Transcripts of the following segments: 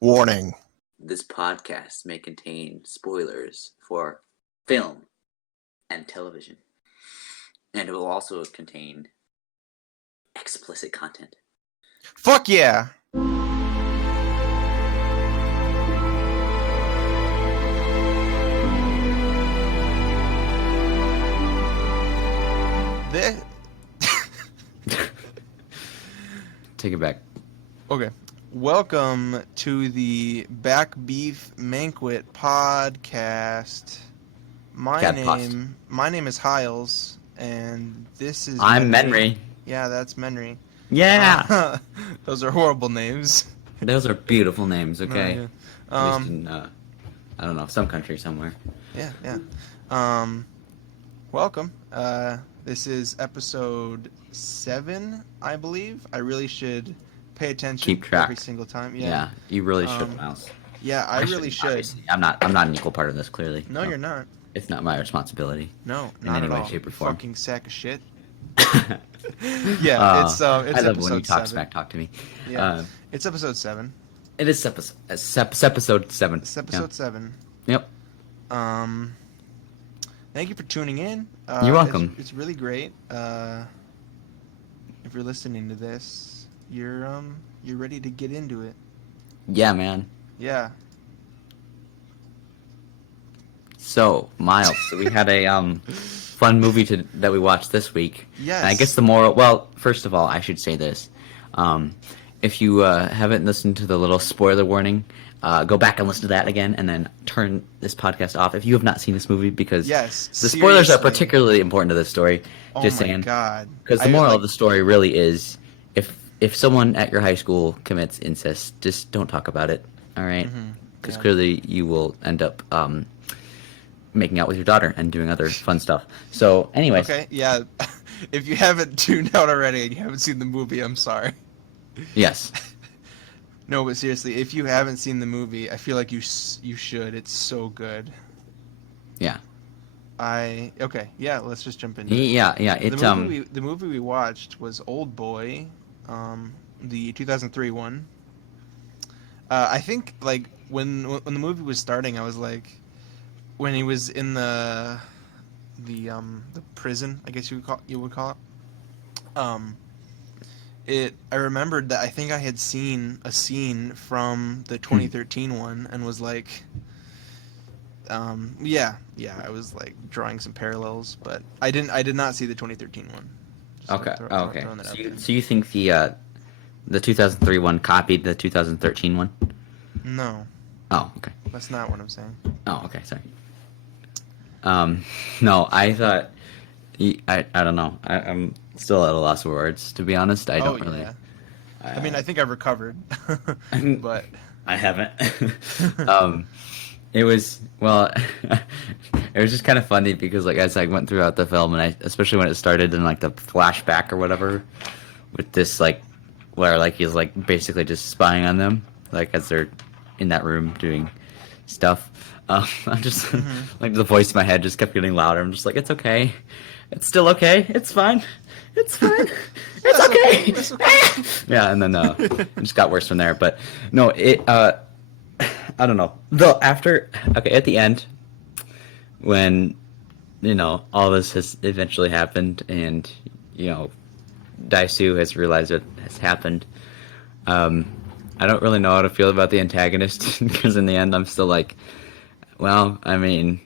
Warning. This podcast may contain spoilers for film and television, and it will also contain explicit content. Fuck yeah! This... Take it back. Okay. Welcome to the Macbeef-Banquet podcast. My name is Hiles, and this is I'm Henri. Yeah, that's Henri. Yeah! Those are horrible names. Those are beautiful names, okay? No, yeah. At least in, I don't know, some country somewhere. Yeah. Welcome. This is episode 7, I believe. I really should pay attention. Keep track every single time. Yeah, you really should, Miles. Yeah, I really should. Obviously. I'm not an equal part of this, clearly. No, you're not. It's not my responsibility. No, in not any at way, all. shape, or form. Fucking sack of shit. Yeah, it's I love episode when you talk 7. smack talk to me. Yeah, it's episode 7. It is episode 7. It's episode 7. Yep. Thank you for tuning in. You're welcome. It's really great. If you're listening to this, you're ready to get into it. Yeah, man. Yeah. So, Miles, we had a fun movie that we watched this week. Yes. And I guess the moral... Well, first of all, I should say this. If you haven't listened to the little spoiler warning, go back and listen to that again, and then turn this podcast off if you have not seen this movie, because the spoilers are particularly important to this story. Just saying. God. Because the moral of the story really is, if someone at your high school commits incest, just don't talk about it, all right? Because clearly you will end up making out with your daughter and doing other fun stuff. So, anyways. Okay, yeah. If you haven't tuned out already and you haven't seen the movie, I'm sorry. Yes. No, but seriously, if you haven't seen the movie, I feel like you should. It's so good. Yeah. Okay, yeah, let's just jump into it. Yeah. It's the movie we watched was Oldboy, the 2003 one. I think like when the movie was starting, I was like, when he was in the prison, I guess you would call it. I remembered that I think I had seen a scene from the 2013 one and was like, I was like drawing some parallels, but I did not see the 2013 one. Okay. So you think the 2003 one copied the 2013 one? No. Oh, okay. That's not what I'm saying. Oh, okay. Sorry. No, I thought. I don't know. I'm still at a loss of words, to be honest. I don't really. Yeah. I mean, I think I've recovered, but I haven't. It was it was just kind of funny because like as I went throughout the film, and especially when it started in like the flashback or whatever, with this like where like he's like basically just spying on them, like as they're in that room doing stuff. I'm just like the voice in my head just kept getting louder. I'm just like, it's okay. It's still okay. It's fine. It's fine. It's okay. Yeah, and then it just got worse from there. But no, I don't know. Though at the end, when all this has eventually happened, and Daisu has realized what has happened. I don't really know how to feel about the antagonist because in the end, I'm still like, well, I mean,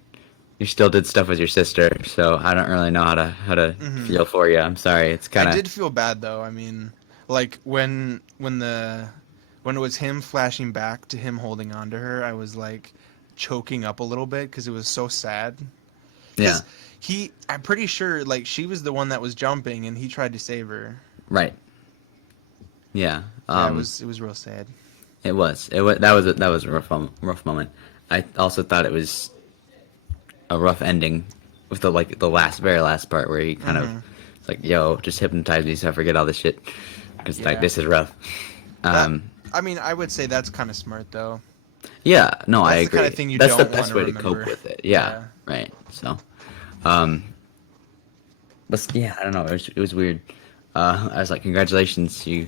you still did stuff with your sister, so I don't really know how to feel for you. I'm sorry. It's kind of. I did feel bad though. I mean, like when it was him flashing back to him holding on to her, I was like choking up a little bit because it was so sad. Yeah. I'm pretty sure like she was the one that was jumping and he tried to save her. Right. Yeah. It was real sad. It was. That was a rough moment. I also thought it was a rough ending with the very last part where he kind of it's like, yo, just hypnotize me so I forget all this shit because like this is rough. I mean, I would say that's kind of smart though. Yeah, no, I agree. That's the kind of thing you that's don't the best way to cope with it. Yeah, right. So, but yeah, I don't know. It was weird. I was like, congratulations, you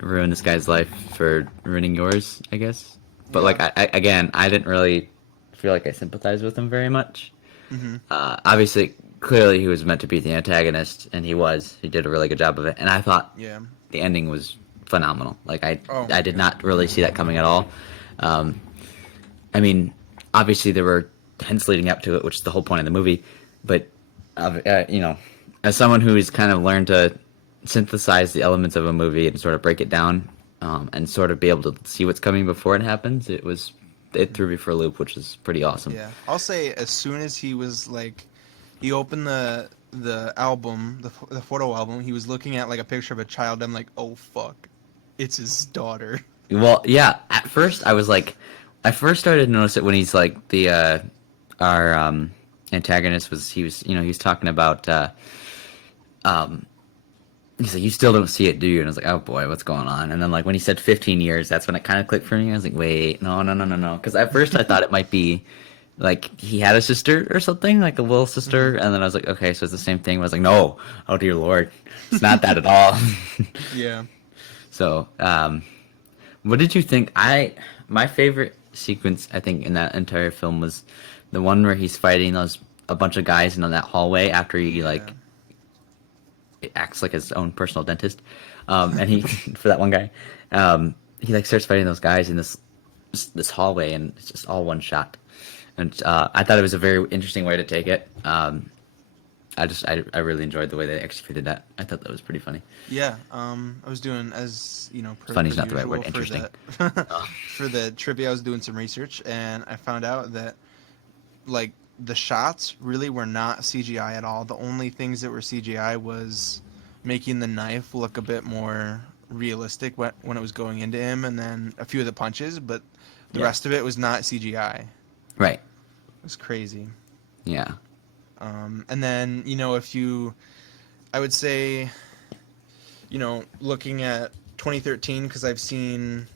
ruin this guy's life for ruining yours, I guess. But Yeah. like again, I didn't really feel like I sympathized with him very much. Mm-hmm. Obviously, clearly he was meant to be the antagonist, and he was. He did a really good job of it, and I thought Yeah. the ending was phenomenal. Like Oh I my did god. not really see that coming at all. Um, I mean, obviously there were hints leading up to it, which is the whole point of the movie. But you know, as someone who's kind of learned to synthesize the elements of a movie and sort of break it down, and sort of be able to see what's coming before it happens, it threw me for a loop, which is pretty awesome. Yeah. I'll say as soon as he was like, he opened the album, the photo album. He was looking at like a picture of a child. I'm like, oh fuck, it's his daughter. Well, yeah. At first, I first started to notice it when he's like our antagonist was he was talking about um he's like, you still don't see it, do you? And I was like, oh boy, what's going on? And then like when he said 15 years, that's when it kind of clicked for me. I was like, wait, no, no, no, no, no. Because at first I thought it might be like he had a sister or something, like a little sister. Hmm. And then I was like, okay, so it's the same thing. I was like, no, oh dear lord, it's not that at all. Yeah. So, what did you think? My favorite sequence, I think, in that entire film was the one where he's fighting those a bunch of guys in that hallway after he Yeah. like acts like his own personal dentist, and he for that one guy, he like starts fighting those guys in this hallway, and it's just all one shot. And I thought it was a very interesting way to take it. I really enjoyed the way they executed that. I thought that was pretty funny. Yeah, I was doing as per Funny's not the right usual word. for Interesting. the Oh, for the trivia. I was doing some research and I found out that like the shots really were not CGI at all. The only things that were CGI was making the knife look a bit more realistic when it was going into him, and then a few of the punches. But the yeah. rest of it was not CGI. It Right. was crazy. Yeah. And then if you, I would say, looking at 2013, because I've seen,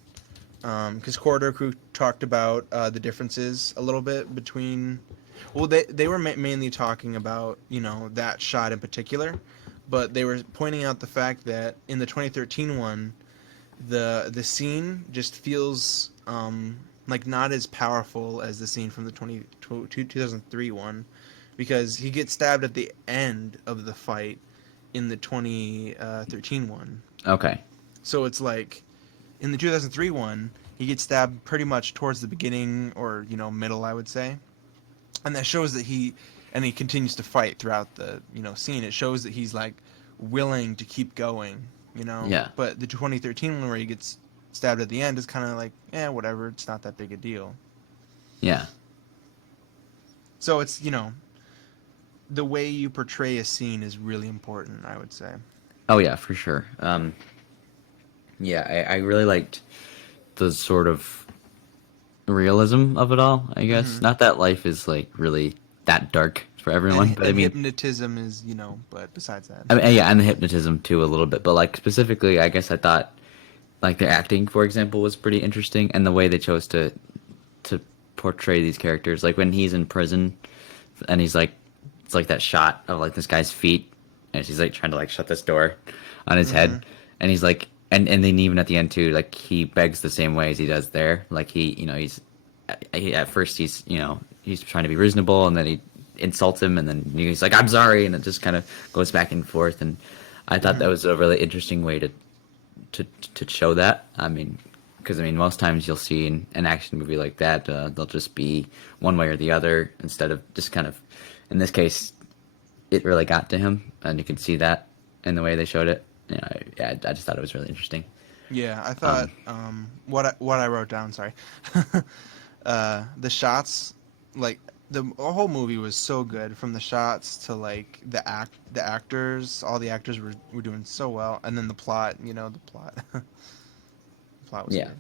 because Corridor Crew talked about the differences a little bit between, well, they were mainly talking about, that shot in particular, but they were pointing out the fact that in the 2013 one, the scene just feels like not as powerful as the scene from the 2003 one, because he gets stabbed at the end of the fight in the 2013 one. Okay. So it's like in the 2003 one, he gets stabbed pretty much towards the beginning or middle, I would say, and that shows that he continues to fight throughout the scene. It shows that he's like willing to keep going, Yeah. But the 2013 one where he gets stabbed at the end is kind of like, whatever, it's not that big a deal. Yeah. So it's the way you portray a scene is really important, I would say. Oh yeah, for sure. Yeah, I really liked the sort of realism of it all, I guess. Hmm. Not that life is like really that dark for everyone, but I And mean, hypnotism is, but besides that. yeah, and the hypnotism too a little bit, but like specifically, I guess I thought like the acting, for example, was pretty interesting, and the way they chose to portray these characters. Like when he's in prison, and he's like, it's like that shot of like this guy's feet, and he's like trying to like shut this door on his Hmm. head, and he's like, and then even at the end too, like he begs the same way as he does there. Like he at first he's trying to be reasonable, and then he insults him, and then he's like, I'm sorry, and it just kind of goes back and forth. And I thought that Hmm. was a really interesting way to to show that. I mean, because I mean, most times you'll see in an action movie like that, they'll just be one way or the other instead of just kind of. In this case, it really got to him, and you could see that in the way they showed it. Yeah, I just thought it was really interesting. Yeah, I thought Um, what I wrote down. Sorry, the shots, like the whole movie was so good, from the shots to like the actors. All the actors were doing so well, and then the plot. The plot, the plot was yeah, good.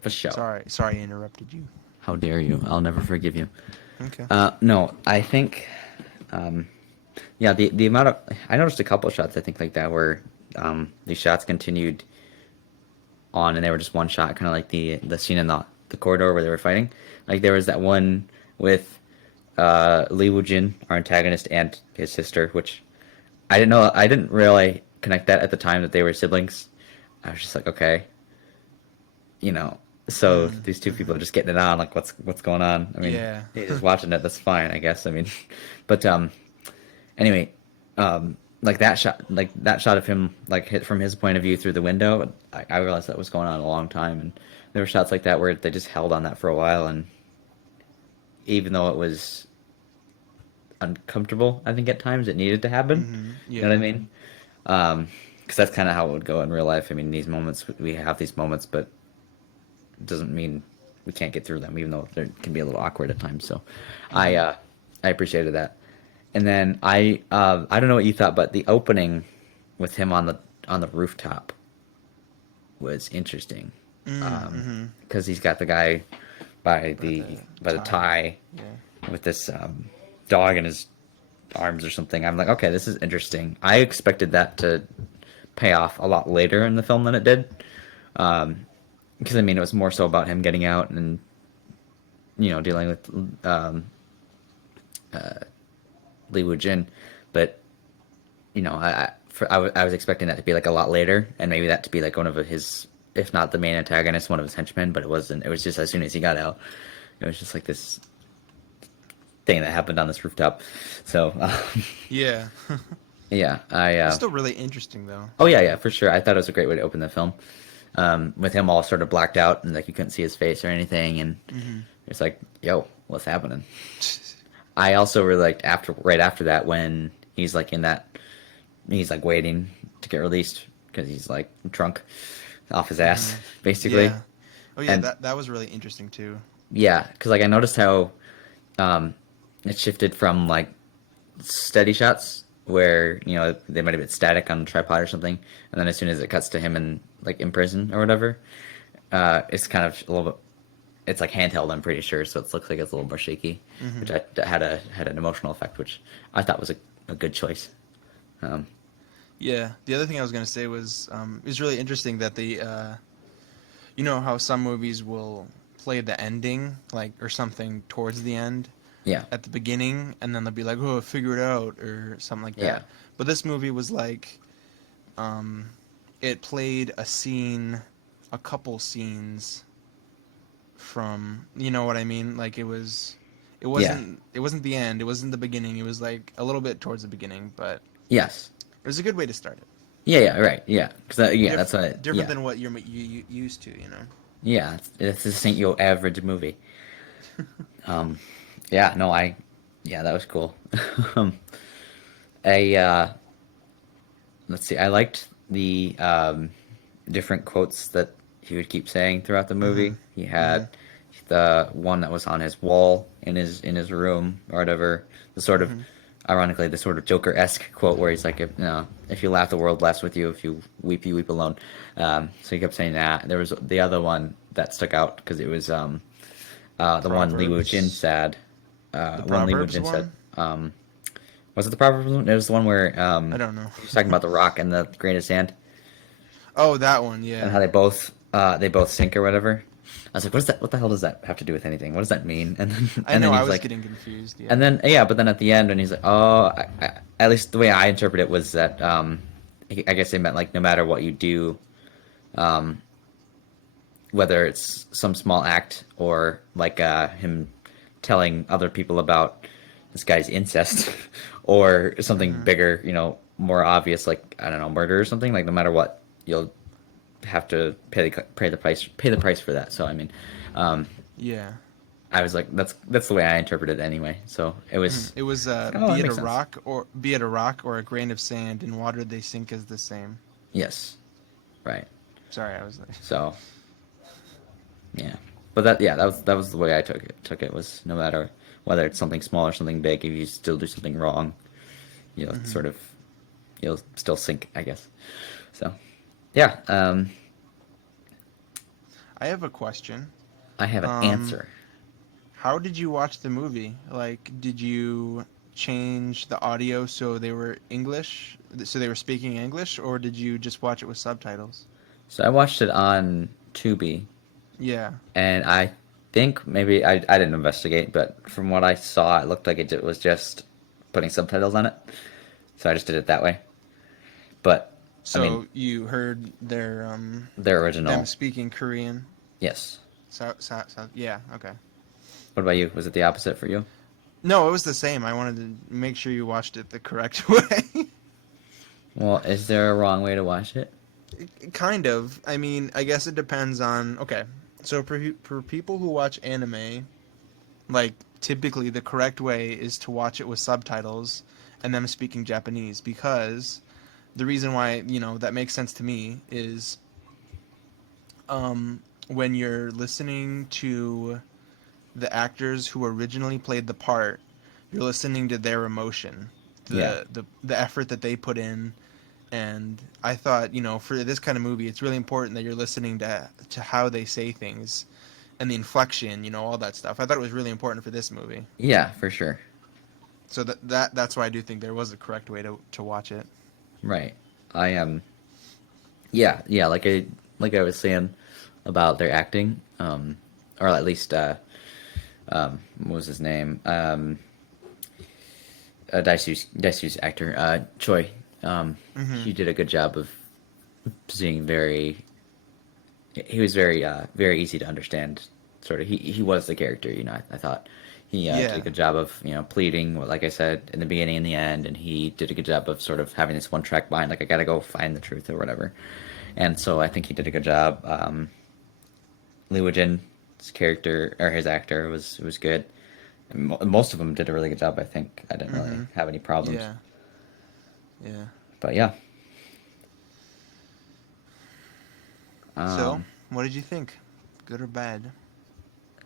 for sure. Sorry, I interrupted you. How dare you? I'll never forgive you. Okay. No, I think, um, yeah, the amount of I noticed a couple of shots I think like that where these shots continued on and they were just one shot, kind of like the scene in the corridor where they were fighting. Like there was that one with Lee Woo Jin, our antagonist, and his sister, which I didn't know. I didn't really connect that at the time that they were siblings. I was just like, okay, you know, so these two people are Mm-hmm. just getting it on. Like, what's going on? I mean, Yeah. he's just watching it. That's fine, I guess. I mean, but anyway, like that shot of him like hit from his point of view through the window. I realized that was going on a long time, and there were shots like that where they just held on that for a while, and even though it was uncomfortable, I think at times it needed to happen. Mm-hmm. You know what I Yeah. mean? Because that's kind of how it would go in real life. I mean, these moments we have these moments, but it doesn't mean we can't get through them, even though they can be a little awkward at times. So, I Mm-hmm. uh, I appreciated that. And then I don't know what you thought, but the opening with him on the rooftop was interesting. Mm-hmm. Because he's got the guy by By the the by the tie. tie Yeah. with this dog in his arms or something. I'm like, okay, this is interesting. I expected that to pay off a lot later in the film than it did. Because I mean, it was more so about him getting out and dealing with Li Wu Jin, but I was expecting that to be like a lot later, and maybe that to be like one of his, if not the main antagonist, one of his henchmen. But it wasn't. It was just as soon as he got out, it was just like this thing that happened on this rooftop. So Yeah. yeah, It's still really interesting though. oh yeah, for sure. I thought it was a great way to open the film, with him all sort of blacked out and like you couldn't see his face or anything, and Mm-hmm. it's like, yo, what's happening? I also really liked right after that when he's like in that he's like waiting to get released because he's like drunk off his ass Mm-hmm. basically. Yeah. Oh yeah, And that was really interesting too. yeah, because like I noticed how um, it shifted from like steady shots where they might have been static on a tripod or something, and then as soon as it cuts to him in prison or whatever, it's kind of a little bit. It's like handheld, I'm pretty sure, so it looks like it's a little more shaky, Mm-hmm. which had an emotional effect, which I thought was a good choice. Um, Yeah. The other thing I was gonna say was it was really interesting that you know how some movies will play the ending like or something towards the end yeah, at the beginning, and then they'll be like, "Oh, figure it out" or something like yeah, that. But this movie was like, um, it played a scene, a couple scenes from, you know what I mean? Like it yeah, wasn't the end, it wasn't the beginning. It was like a little bit towards the beginning, but yes, it was a good way to start it. yeah, right, yeah, because yeah, that's what, Different yeah, than what you used to, you know. yeah, it's this ain't your average movie. Um, yeah, no, yeah, that was cool. um, I let's see, I liked the different quotes that he would keep saying throughout the Mhm. movie. He Mhm. had the one that was on his wall in his room or whatever. The sort of, Mhm. ironically, the sort of Joker-esque quote where he's like, if you laugh, the world laughs with you. If you weep alone. So he kept saying that. There was the other one that stuck out because it was the one Li Wu Jin Proverbs. said. The One Li Wu Proverbs Jin said. one? Was it the Proverbs one? It was the one where I don't know. he was talking about the rock and the grain of sand Oh, that one, and yeah. how they both sink or whatever. I was like, what is that? What the hell does that have to do with anything? What does that mean? And then I and then know, I he's was like, getting confused, and yeah. then yeah, but then at the end, when he's like, oh, at least the way I interpret it was that I guess they meant like no matter what you do, um, whether it's some small act or like him telling other people about this guy's incest or something Mhm. bigger, more obvious, like I don't know, murder or something. Like no matter what, you'll have to pay the price for that. So I mean, um, Yeah. I was like, that's the way I interpret it anyway. So it Mhm. was, It was oh, that be it a makes sense. rock or a grain of sand in water they sink as the same. Yes, right. Sorry, I was like So yeah, but that was the way I took it was no matter whether it's something small or something big, if you still do something wrong, Mhm. sort of you'll still sink, I guess. So yeah, I have a question. I have an Um answer. How did you watch the movie? Like, did you change the audio so they were English, so they were speaking English, or did you just watch it with subtitles? So I watched it on Tubi, Yeah. and I think maybe I didn't investigate, but from what I saw, it looked like it was just putting subtitles on it. So I just did it that way. But I mean, So you heard their them original. speaking Korean? Yes. Yeah, okay. What about you? Was it the opposite for you? No, it was the same. I wanted to make sure you watched it the correct way. Well, is there a wrong way to watch it? Kind of. I mean, I guess it depends on. Okay, so for people who watch anime, like typically the correct way is to watch it with subtitles and them speaking Japanese because the reason why that makes sense to me is when you're listening to the actors who originally played the part, you're listening to their emotion, Yeah. the effort that they put in. And I thought, for this kind of movie, it's really important that you're listening to how they say things and the inflection, all that stuff. I thought it was really important for this movie. Yeah, for sure. So that's why I do think there was a correct way to watch it. Right. I am. Yeah, yeah. Like I was saying about their acting, or at least what was his name? Daisu's actor, Choi. Hmm. He did a good job of being very. He was very easy to understand. Sort of, he was the character. I thought he did a Yeah. good job of pleading, like I said in the beginning and the end, and he did a good job of sort of having this one track mind, like I gotta go find the truth or whatever. And so I think he did a good job. Lee Woo-jin's character or his actor was good. Most of them did a really good job. I think I didn't really Hmm. have any problems. Yeah. Yeah. But yeah, So, um, what did you think? Good or bad?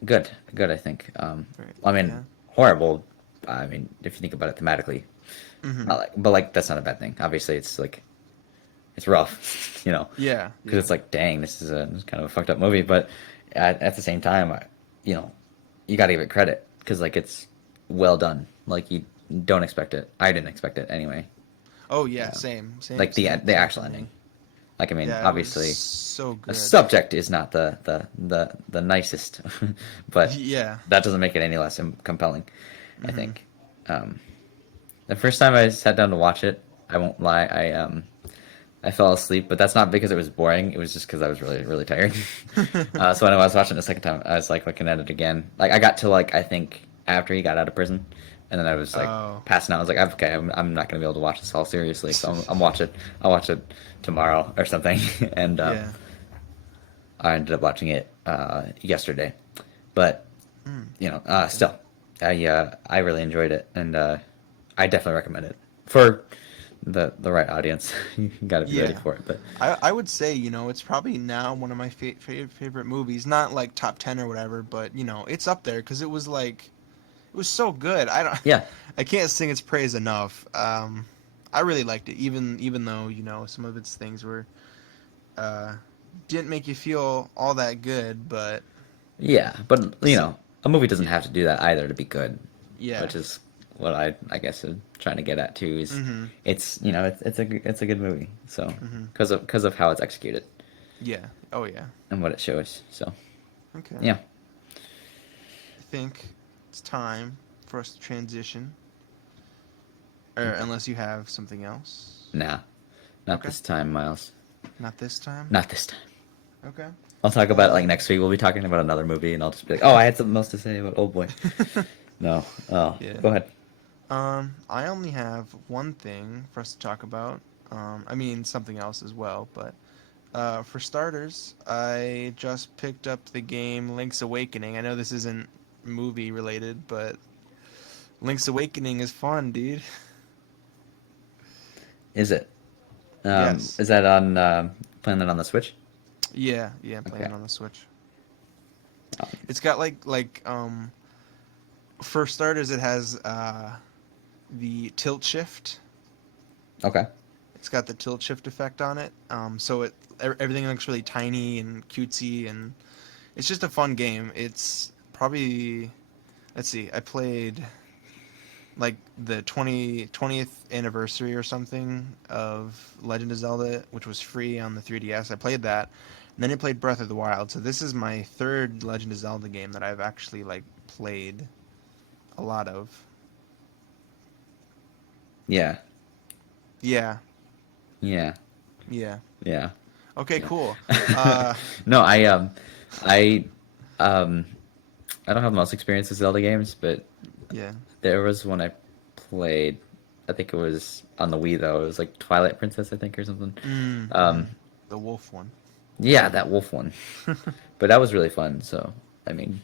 good. I think. Right. I mean, Yeah. horrible. I mean, if you think about it thematically, Hmm. not like, but like that's not a bad thing. Obviously, it's like it's rough, Yeah. because Yeah. it's like, dang, this is kind of a fucked up movie. But at the same time, you know, you got to give it credit because like it's well done. Like you don't expect it. I didn't expect it anyway. Oh You yeah. know, Same. Same. like the Same. the Same for actual me. ending. Like I mean, Yeah. It was obviously, so the good. subject is not the nicest, but Yeah. that doesn't make it any less compelling. I Hmm. think. Um, the first time I sat down to watch it, I won't lie, I fell asleep, but that's not because it was boring. It was just because I was really tired. So when I was watching it the second time, I was like looking at it again. Like I got to like I think after he got out of prison, and then I was like Oh. passing out. I was like, okay, I'm not gonna be able to watch this all seriously, so I'm watch it. I'll watch it tomorrow or something. And Yeah. I ended up watching it yesterday, but Mm. Okay. still, I really enjoyed it, and I definitely recommend it for the right audience. You got to be ready Yeah. for it, but I would say, it's probably now one of my favorite movies. Not like top 10 or whatever, but, it's up there because it was so good. yeah, I can't sing its praise enough. I really liked it, even though, some of its things were, uh, didn't make you feel all that good, but, yeah, but s- a movie doesn't yeah. have to do that either to be good, Yeah. which is what I guess I'm trying to get at too. Is Mm-hmm. it's a good movie, so Mm-hmm. because of how it's executed Yeah. Oh, yeah. and what it shows. So Okay. yeah, I think it's time for us to transition. Or okay. unless you have something else. Nah, not Okay. this time, Miles. Not this time. Not this time. Okay. I'll talk about it like Um. next week. We'll be talking about another movie, and I'll just be like, "Oh, I had something else to say about Old Boy." No. Oh, Yeah. go ahead. I only have one thing for us to talk about. I mean something else as well, but for starters, I just picked up the game Link's Awakening. I know this isn't movie related, but Link's Awakening is fun, dude. Is it? Yes. Is that on playing that on the Switch? Yeah, yeah, I'm playing Okay. it on the Switch. Um, It's got for starters, it has the tilt shift. okay. It's got the tilt shift effect on it. So everything looks really tiny and cutesy, and it's just a fun game. It's probably, let's see, I played like the 20th anniversary or something of Legend of Zelda, which was free on the 3DS. I played that, and then I played Breath of the Wild. So this is my third Legend of Zelda game that I've actually like played a lot of. Yeah. Yeah. Yeah. Yeah. Yeah. Okay, Yeah. cool. No, I um I don't have the most experience with Zelda games, but Yeah. there was one I played. I think it was on the Wii though. It was like Twilight Princess, I think, or something. Mm-hmm. Um, The wolf one. yeah, that wolf one. But that was really fun. So I mean,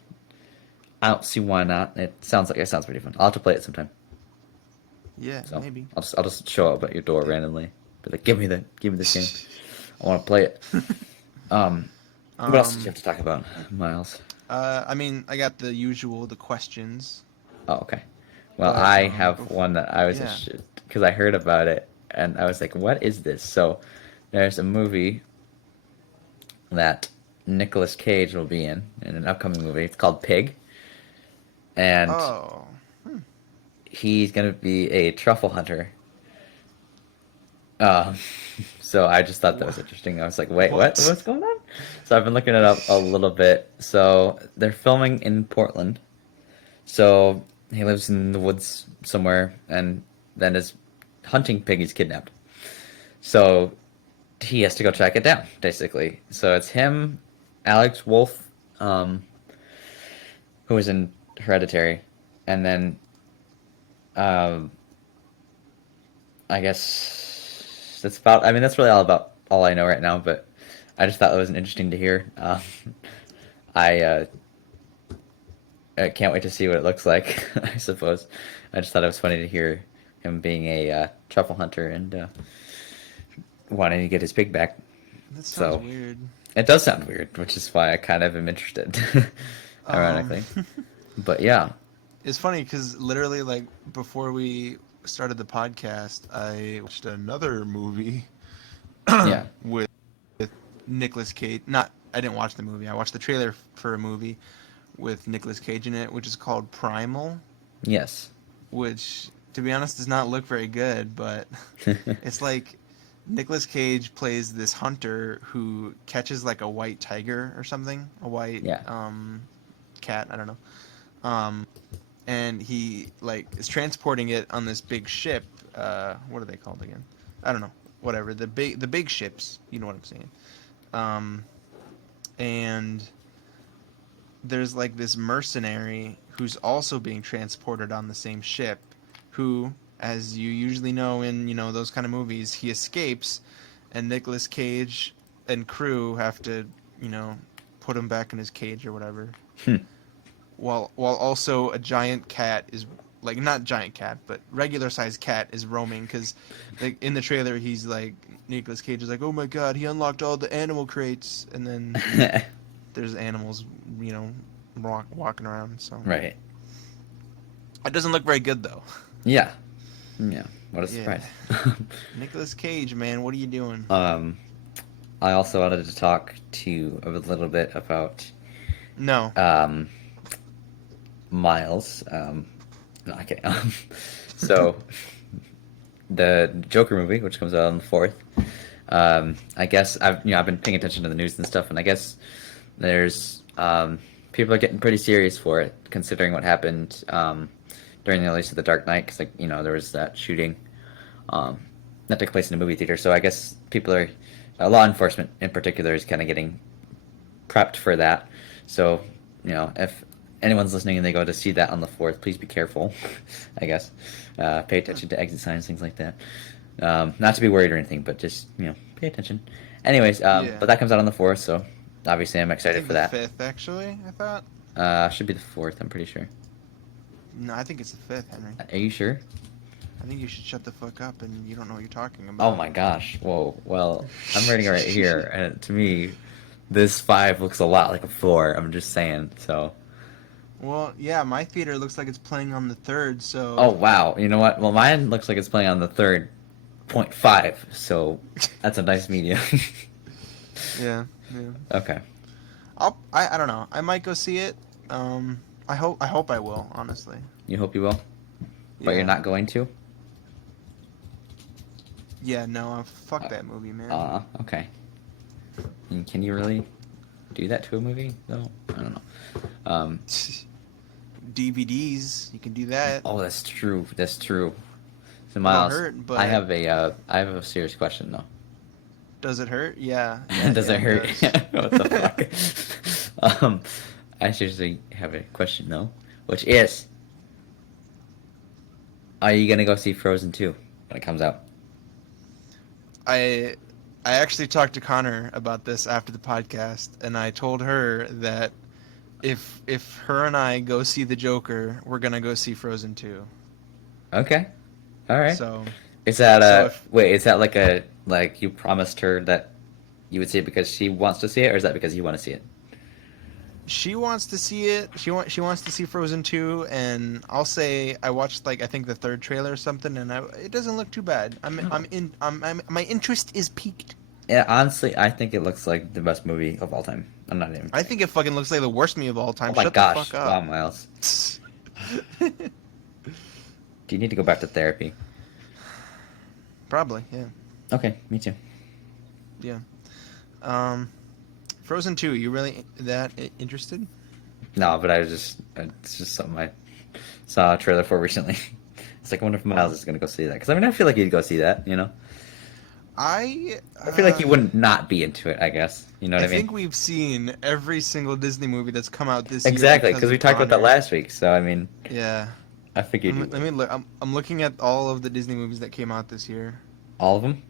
I don't see why not. It sounds pretty fun. I'll have to play it sometime. Yeah, So maybe. I'll just show up at your door Yeah. randomly. Be like, give me this game. I want to play it. Um, what else did you um, have to talk about, Miles? I mean, I got the usual, the questions, Oh, okay. Well, but I have one that I was yeah. interested because I heard about it and I was like, "What is this?" So, there's a movie that Nicolas Cage will be in an upcoming movie. It's called Pig, and Oh, he's gonna be a truffle hunter. Um, so I just thought that wha was interesting. I was like, "Wait, what? what? What's going on?" So I've been looking it up a little bit. So they're filming in Portland. So he lives in the woods somewhere, and then his hunting pig is kidnapped. So he has to go track it down, basically. So it's him, Alex Wolf, um, who was in Hereditary, and then um, I guess that's about. I mean, that's really all I know right now. But I just thought it was interesting to hear. I I can't wait to see what it looks like. I suppose. I just thought it was funny to hear him being a truffle hunter and wanting to get his pig back. That sounds So weird. it does sound weird, which is why I kind of am interested, Um, ironically. But yeah, it's funny because literally, like before we started the podcast, I watched another movie yeah, with Nicolas Cage. Not, I didn't watch the movie. I watched the trailer for a movie with Nicolas Cage in it, which is called Primal, yes, which, to be honest, does not look very good. But it's like Nicolas Cage plays this hunter who catches like a white tiger or something, a white yeah, cat. I don't know. Um, and he like is transporting it on this big ship. What are they called again? I don't know. Whatever, the big ships. You know what I'm saying. Um, and there's like this mercenary who's also being transported on the same ship, who, as you usually know in those kind of movies, he escapes, and Nicolas Cage and crew have to you know put him back in his cage or whatever. While also a giant cat is, like, not giant cat but regular sized cat is roaming, because like in the trailer he's like, Nicolas Cage is like, oh my god, he unlocked all the animal crates, and then there's animals you know walking around, so right, it doesn't look very good though. yeah, yeah. What a Yeah, surprise. Nicolas Cage, man, what are you doing? um, I also wanted to talk to you a little bit about No. um Miles. No, okay. So the Joker movie, which comes out on the 4th. I guess I've been paying attention to the news and stuff, and I guess there's people are getting pretty serious for it, considering what happened during the release of The Dark Knight, because there was that shooting um, that took place in a movie theater. So I guess people are law enforcement in particular is kind of getting prepped for that. So if anyone's listening and they go to see that on the 4th, please be careful. I guess pay attention to exit signs, things like that. Not to be worried or anything, but just pay attention. Anyways, Yeah, but that comes out on the 4th, so obviously I'm I excited think for the that. 5th, actually, I thought. Should be the 4th, I'm pretty sure. No, I think it's the 5th, Henry. Are you sure? I think you should shut the fuck up, and you don't know what you're talking Oh about. my gosh! Whoa. Well, I'm reading it right here, and to me, this 5 looks a lot like a 4. I'm just saying. So. Well, yeah, my theater looks like it's playing on the 3rd, Oh so wow! You know what? Well, mine looks like it's playing on the 3rd.5, so that's a nice medium. yeah, yeah. Okay. I don't know. I might go see it. I hope I will, honestly. You hope you will, but you're Yeah. not going to. Yeah, no, fuck that movie, man. Okay. And can you really do that to a movie though? I don't know. Um. DVDs, you can do that. Oh, that's true. That's true. So It won't Miles, hurt, I but have a serious question though. Does it hurt? Yeah. Yeah. Does Yeah. it It hurt? does. What the fuck? I seriously have a question though, which is, are you gonna go see Frozen 2 when it comes out? I I actually talked to Connor about this after the podcast, and I told her that if her and I go see the Joker, we're gonna go see Frozen 2. Okay, all right. So Is that so if wait? Is that like you promised her that you would see it because she wants to see it, or is that because you want to see it? she wants to see it, she wants to see Frozen 2, and I'll say I watched like I think the third trailer or something, and it doesn't look too bad. Oh. My interest is piqued. Yeah, honestly, I think it looks like the best movie of all time. I'm not even I kidding. think it fucking looks like the worst movie of all Oh time. my Shut the gosh! fuck up. Wow, Miles, do you need to go back to therapy? Probably, yeah. Okay, me too. Yeah. Um, Frozen 2, you really that interested? No, but it's just something I saw a trailer for recently. It's like, I wonder if Miles is gonna go see that. Because I mean, I feel like he'd go see that. You know, I I feel like he wouldn't not be into it. I guess you know what I I mean. think we've seen every single Disney movie that's come out this year Exactly, because because we of talked about that Connor. last week. So I mean, Yeah. I figured you Let would. me look. I'm looking at all of the Disney movies that came out this year. All of them.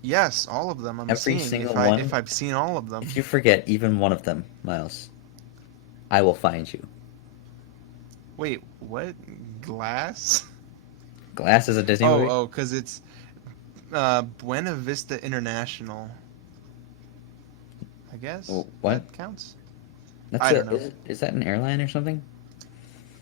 Yes, all of them. I'm Every seeing single if one. I've seen all of them. If you forget even one of them, Miles, I will find you. Wait, what? Glass? Glass is a Disney movie. Because it's Buena Vista International. I guess What? that counts. That's I don't know. Is that an airline or something?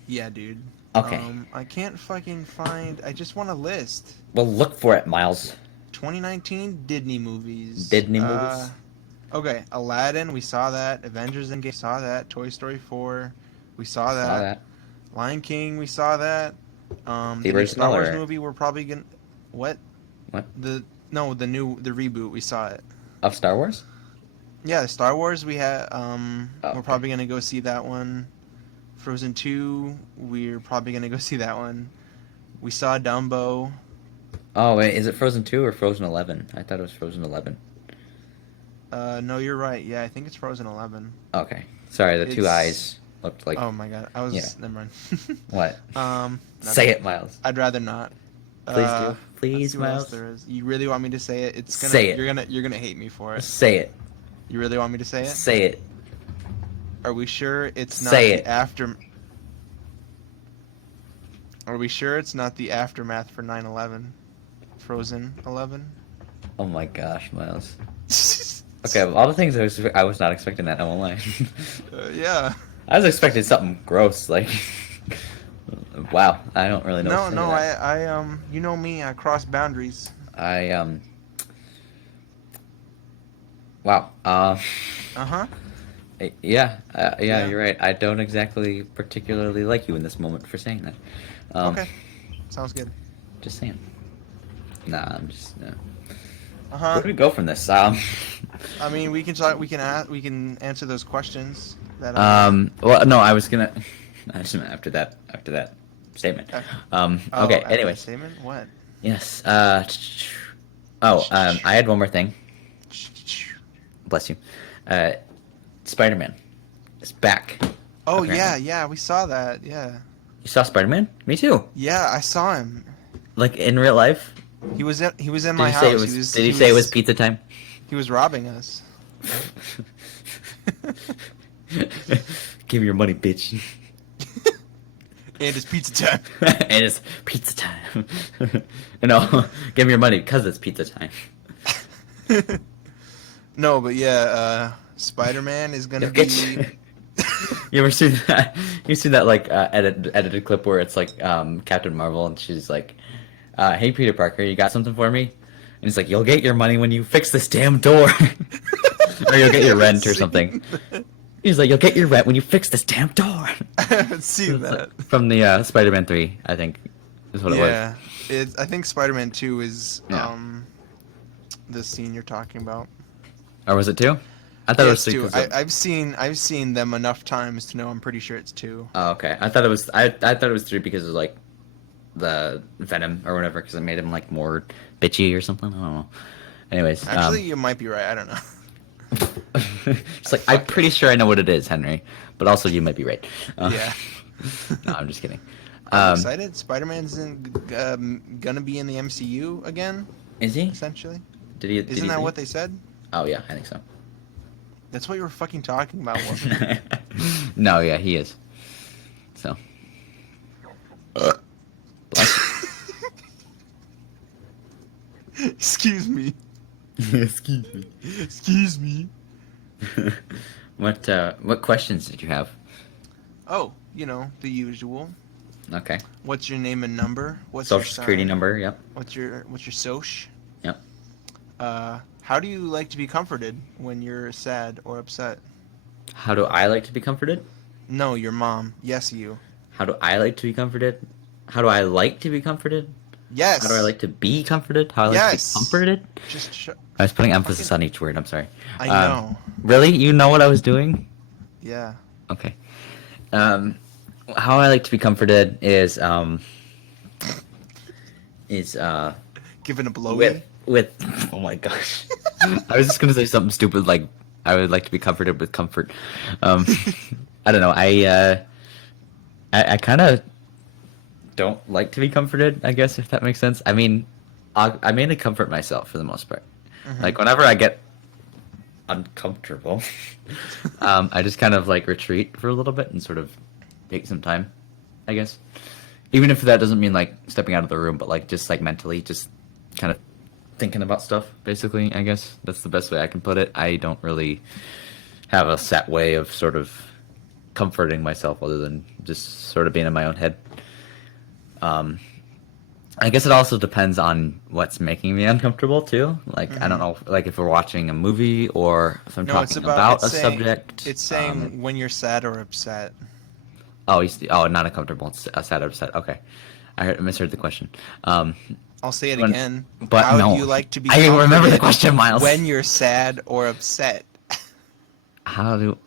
Yeah, dude. Okay. I can't fucking find. I just want a list. Well, look for it, Miles. 2019 Disney movies. Disney movies. Okay, Aladdin, we saw that. Avengers Endgame, saw that. Toy Story 4, we saw Saw that. that. Lion King, we saw that. The The new Star original Wars or movie, we're probably gonna. What? what? The reboot, we saw it. Of Star Wars? Yeah, Star Wars, we had. Oh, We're okay. probably gonna go see that one. Frozen 2, we're probably gonna go see that one. We saw Dumbo. Oh wait, is it Frozen 2 or Frozen 11? I thought it was Frozen 11. No, you're right. Yeah, I think it's Frozen 11. Okay. Sorry, the two It's. eyes looked like Oh my god, I was. yeah. Never mind. What? Say Nothing. it, Miles. I'd rather not. Please do. Let's Please, see what else Miles. there is. You really want me to say it? It's gonna. Say it. You're gonna hate me for it. Say it. You really want me to say it? Say it. Are we sure it's not Say the it. after? Are we sure it's not the aftermath for 9/11? Frozen 11. Oh my gosh, Miles. Okay, of all the things I was not expecting that. I won't lie. Yeah. I was expecting something gross, like. Wow, I don't really know. No, what to say no, to that. you know me. I cross boundaries. Wow. Uh-huh. Yeah, yeah, Yeah. you're right. I don't exactly particularly like you in this moment for saying that. Okay. Sounds good. Just saying. Nah, I'm just. No. Uh-huh. Where do we go from this? I mean, we can talk. We can answer those questions. That. Well, no, I was gonna. I just meant after that statement. Okay. Okay. After Anyways. that statement. What? Yes. I had one more thing. Bless you. Spider-Man is back. Oh apparently. yeah, we saw that. Yeah. You saw Spider-Man? Me too. Yeah, I saw him. Like in real life? He was in Did my you house. say it was? Did you say it was pizza time? He was robbing us. Give me your money, bitch. And it's pizza time. And it's pizza time. No, give me your money because it's pizza time. No, but yeah, Spider-Man is gonna be. You ever seen that? You seen that like edited clip where it's like Captain Marvel and she's like, "Hey Peter Parker, you got something for me?" And he's like, "You'll get your money when you fix this damn door, or you'll get your rent or something." He's like, "You'll get your rent when you fix this damn door." I haven't seen that. From the Spider-Man 3, I think, is what it was. Yeah, I think Spider-Man 2 is Yeah. the scene you're talking about. Or was it 2? I thought Yeah, it it's was 3. 2. 'Cause I've seen them enough times to know. I'm pretty sure it's 2. Oh, okay. I thought it was. I thought it was 3 because of like the Venom or whatever, because it made him like more bitchy or something. I don't know. Anyways, Actually, you might be right. I don't know. it's like I'm Fuck it. pretty sure I know what it is, Henry, but also you might be right. Yeah. No, I'm just kidding. I'm Um, excited. Spider-Man's gonna be in the MCU again, is he? essentially. Did he? Did Isn't he that leave? what they said? Oh yeah, I think so. That's what you were fucking talking about, wasn't it? No, yeah, he is. So, bless Excuse me. you. Excuse me. Excuse me. What questions did you have? Oh, the usual. Okay. What's your name and number? What's your Social security sign? number. Yep. What's your soch? Yep. How do you like to be comforted when you're sad or upset? How do I like to be comforted? No, your mom. Yes, you. How do I like to be comforted? How do I like to be comforted? How do I Yes. like to be comforted? How do I like to be Yes. comforted? Just I was putting fucking. emphasis on each word. I'm sorry. I Um, know. really? You know what I was doing? Yeah. Okay. Um, how I like to be comforted is Giving a blowy. with oh my gosh. I was just gonna say something stupid like I would like to be comforted with comfort. Um, I don't know. I kind of don't like to be comforted. I guess if that makes sense. I mean, I mainly comfort myself for the most part. Hmm. Like whenever I get uncomfortable, I just kind of like retreat for a little bit and sort of take some time. I guess, even if that doesn't mean like stepping out of the room, but like just like mentally, just kind of thinking about stuff. Basically, I guess that's the best way I can put it. I don't really have a set way of sort of comforting myself other than just sort of being in my own head. Um, I guess it also depends on what's making me uncomfortable too. Like I don't Hmm. know, like if we're watching a movie or if I'm No, it's talking about. about It's a saying. subject. It's saying when you're sad or upset. Not uncomfortable. It's sad or upset. Okay, I misheard the question. I'll say it When, again. but How do no, you like to be I remember the comforted question, Miles. when you're sad or upset?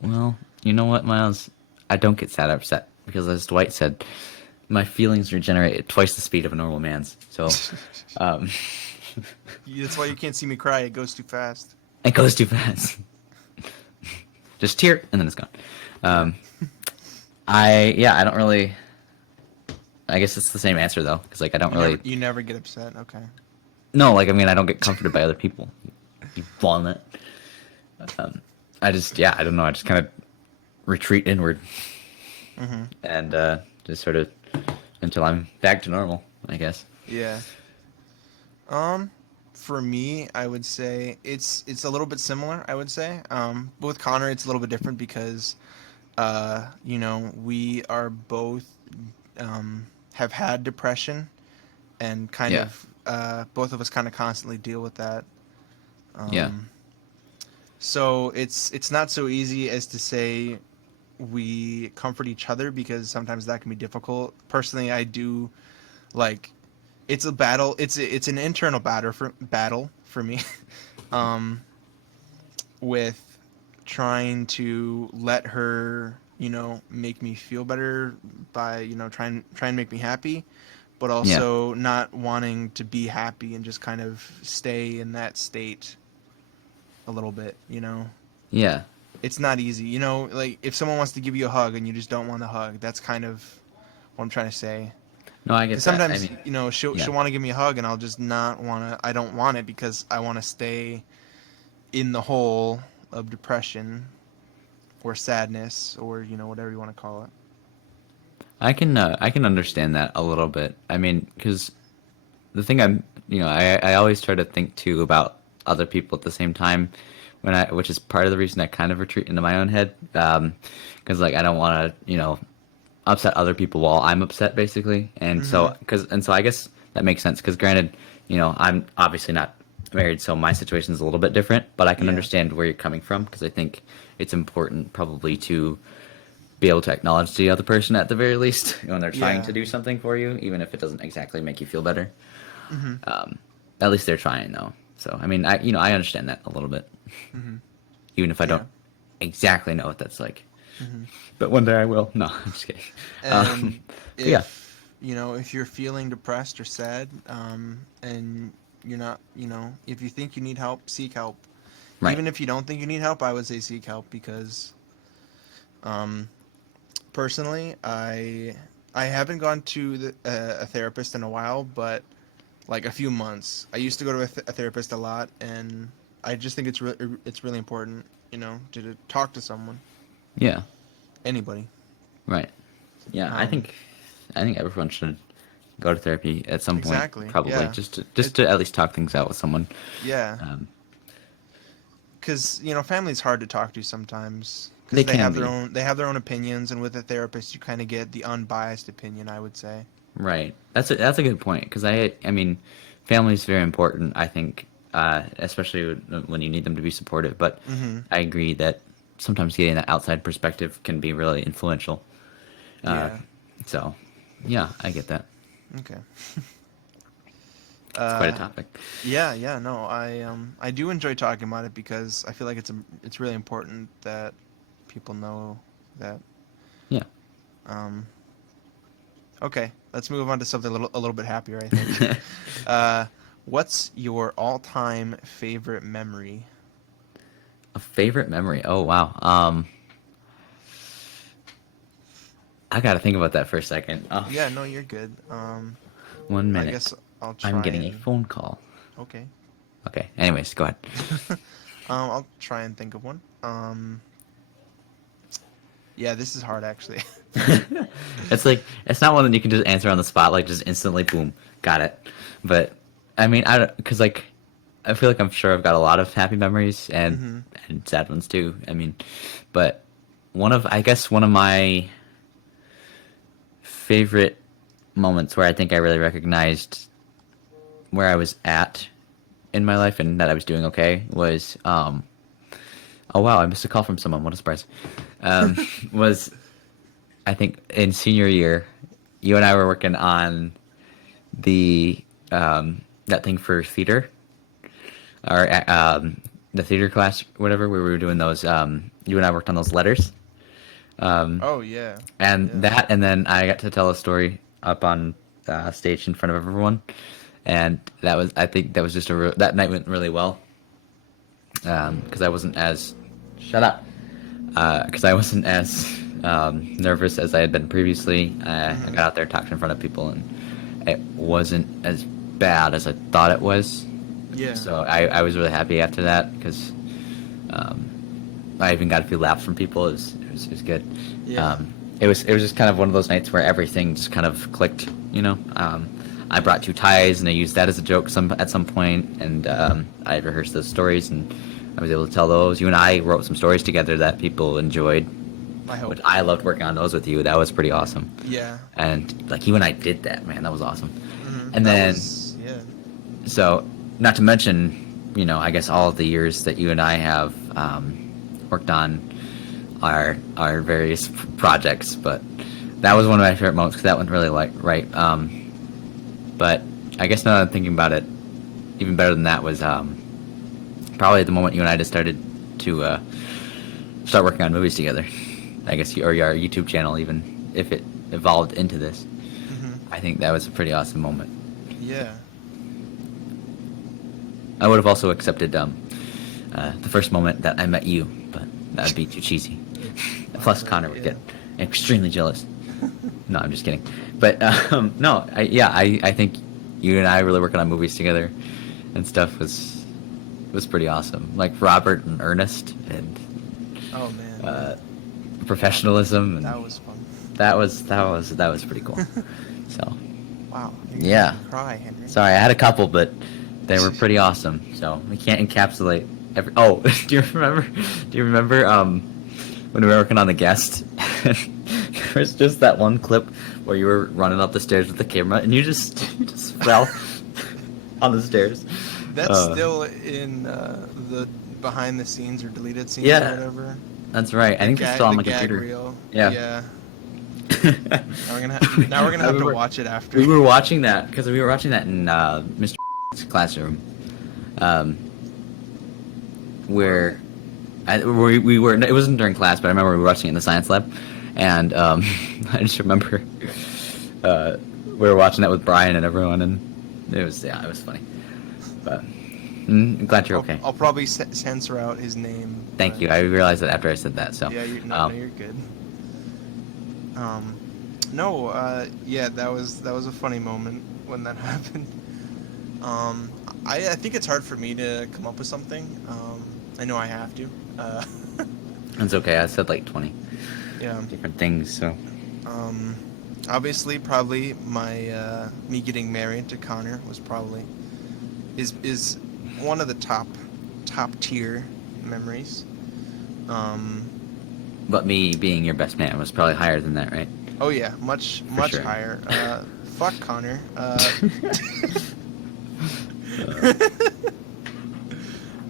Well, you know what, Miles? I don't get sad or upset because, as Dwight said, my feelings regenerate at twice the speed of a normal man's. So, um, That's why you can't see me cry. It goes too fast. it goes too fast. Just tear and then it's gone. Yeah. Um, I don't really. I guess it's the same answer though, because like I don't You never. really. You never get upset. Okay. No, like I mean, I don't get comforted by other people. You vomit. Um, I don't know. I just kind of retreat inward Hmm. and just sort of until I'm back to normal, I guess. Yeah. For me, I would say it's a little bit similar. I would say. But with Connor, it's a little bit different because, we are both have had depression and kind Yeah, of both of us kind of constantly deal with that. yeah, Um, so it's not so easy as to say we comfort each other because sometimes that can be difficult. Personally, I do like it's a battle. It's an internal battle for me, um, with trying to let her make me feel better by try and make me happy, but yeah, also not wanting to be happy and just kind of stay in that state a little bit. yeah. It's not easy, like if someone wants to give you a hug and you just don't want a hug, that's kind of what I'm trying to say. No, I Because get that. I sometimes, mean, she'll yeah, want to give me a hug and I'll just not want to. I don't want it because I want to stay in the hole of depression or sadness or whatever you want to call it. I can understand that a little bit. I mean, because the thing I always try to think too about other people at the same time which is part of the reason I kind of retreat into my own head. Because like I don't want to, upset other people while I'm upset basically. And Mhm. so I guess that makes sense because granted, I'm obviously not married, so my situation is a little bit different, but I can Yeah. understand where you're coming from because I think it's important probably to be able to acknowledge the other person at the very least when they're trying Yeah. to do something for you, even if it doesn't exactly make you feel better. Mhm. Um, at least they're trying though. So I mean, I understand that a little bit, Mhm. even if I don't Yeah. exactly know what that's like. Mhm. But one day I will. No, I'm just kidding. And But yeah, if you're feeling depressed or sad, and you're not, if you think you need help, seek help. Right. Even if you don't think you need help, I would say seek help because, um, personally, I haven't gone to a therapist in a while, but like a few months. I used to go to a therapist a lot, and I just think it's really important, to talk to someone, Yeah. anybody. Right. Yeah. Um, I think everyone should go to therapy at some point, exactly. probably Yeah. just It. to at least talk things out with someone. Yeah. Um, Because family's hard to talk to sometimes they because can be. they have their own opinions, and with a therapist, you kind of get the unbiased opinion. I would say. Right. That's a good point because I mean, family is very important. I think, especially when you need them to be supportive. But Mm-hmm. I agree that sometimes getting that outside perspective can be really influential. Uh, Yeah. so, yeah, I get that. Okay. It's quite a Uh, topic. yeah, yeah, no, I do enjoy talking about it because I feel like it's really important that people know that. Yeah. Um, okay, let's move on to something a little bit happier, I think. Uh, what's your all-time favorite memory? A favorite memory. Oh wow. I gotta think about that for a second. Oh, Yeah, no, you're good. 1 minute. I guess I'll I'm try getting a and phone call. okay. Okay. Anyways, go ahead. I'll try and think of one. Yeah, this is hard actually. It's like it's not one that you can just answer on the spot, like just instantly, boom, got it. But I mean, I don't because like I feel like I'm sure I've got a lot of happy memories Mm-hmm. and sad ones too. I mean, but I guess one of my favorite moments where I think I really recognized where I was at in my life and that I was doing okay was oh wow, I missed a call from someone. What a surprise. Um, was I think in senior year, you and I were working on the that thing for theater, or the theater class, whatever. Where we were doing those. You and I worked on those letters, um, Oh yeah, and yeah. and then I got to tell a story up on stage in front of everyone, and I think that was just that night went really well, because I wasn't as shut up because I wasn't as nervous as I had been previously. I Mm-hmm. got out there, talked in front of people, and it wasn't as bad as I thought it was. Yeah. So I was really happy after that because um, I even got a few laughs from people. It was good. Yeah. It was just kind of one of those nights where everything just kind of clicked. I brought two ties and I used that as a joke at some point, and I rehearsed those stories and I was able to tell those. You and I wrote some stories together that people enjoyed, I hope. which I loved working on those with you. That was pretty awesome. Yeah. And like you and I did that, man. That was awesome. Mm-hmm. And That then was yeah. so, not to mention, I guess all of the years that you and I have worked on our various projects, but that was one of my favorite moments because that one really right. But I guess now that I'm thinking about it, even better than that was probably the moment you and I just started to start working on movies together. I guess or your YouTube channel, even if it evolved into this. Mm-hmm. I think that was a pretty awesome moment. Yeah. I would have also accepted the first moment that I met you, but that would be too cheesy. Plus, Connor would Yeah. get extremely jealous. No, I'm just kidding. But no, I think you and I really working on movies together and stuff was pretty awesome. Like Robert and Ernest and Oh man. professionalism, and That was fun. that was pretty cool. So Wow. You're yeah. gonna cry, Henry. Sorry, I had a couple, but they were pretty awesome. So we can't encapsulate every. Oh, do you remember? When we were working on the guest? There was just that one clip where you were running up the stairs with the camera and you just fell on the stairs. That's still in the behind the scenes or deleted scenes Yeah. or whatever. That's right. I think it's still on The my gag computer. reel. Yeah. Yeah. Now we're gonna have to watch it after. We were watching that because we were watching that in Mr. classroom, where we were. It wasn't during class, but I remember we were watching it in the science lab, and I just remember we were watching that with Brian and everyone, and it was funny. But I'm glad you're okay. I'll probably censor out his name. Thank you. I realized that after I said that. So Yeah, no, you're good. No, yeah, that was a funny moment when that happened. I think it's hard for me to come up with something. I know I have to. it's okay. I said like 20 Yeah. different things. So Obviously, probably my me getting married to Connor was probably is one of the top tier memories. But me being your best man was probably higher than that, right? Oh yeah, much sure. higher. Fuck Connor.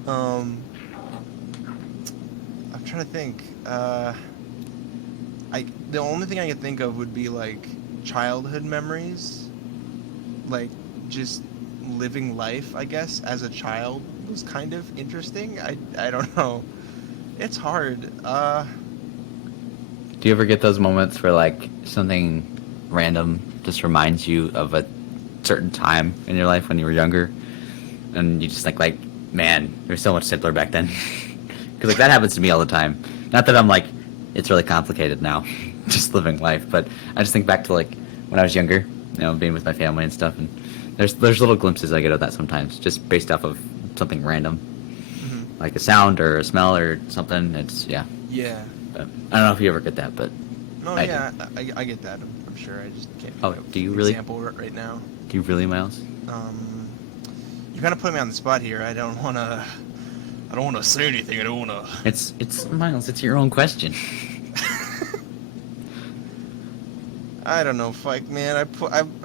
I'm trying to think. The only thing I could think of would be like childhood memories, like just living life. I guess as a child was kind of interesting. I don't know. It's hard. Do you ever get those moments where like something random just reminds you of a certain time in your life when you were younger, and you just think like, man, it was so much simpler back then? Because like that happens to me all the time. Not that I'm like, it's really complicated now, just living life, but I just think back to like when I was younger, being with my family and stuff, and there's little glimpses I get of that sometimes, just based off of something random, like a sound or a smell or something. It's Yeah. But I don't know if you ever get that, but No, I yeah, I get that. I'm sure. I just can't. Oh, do you really? Example right now. Do you really, Miles? You kind of put me on the spot here. I don't wanna say anything. I don't wanna. It's Miles. It's your own question. I don't know, Fike, man.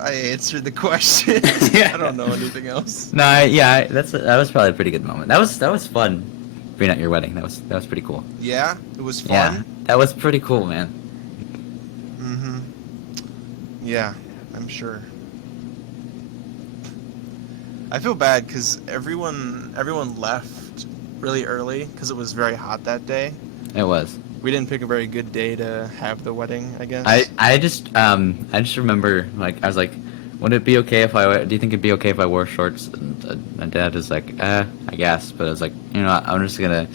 I answered the question. I don't know anything else. No, that was probably a pretty good moment. That was fun, being at your wedding. That was pretty cool. Yeah, it was fun. Yeah, that was pretty cool, man. Yeah, I'm sure. I feel bad because everyone left really early because it was very hot that day. It was. We didn't pick a very good day to have the wedding, I guess. I just remember, like, I was like, would it be okay if do you think it'd be okay if I wore shorts? And my dad was like, I guess. But I was like, I'm just gonna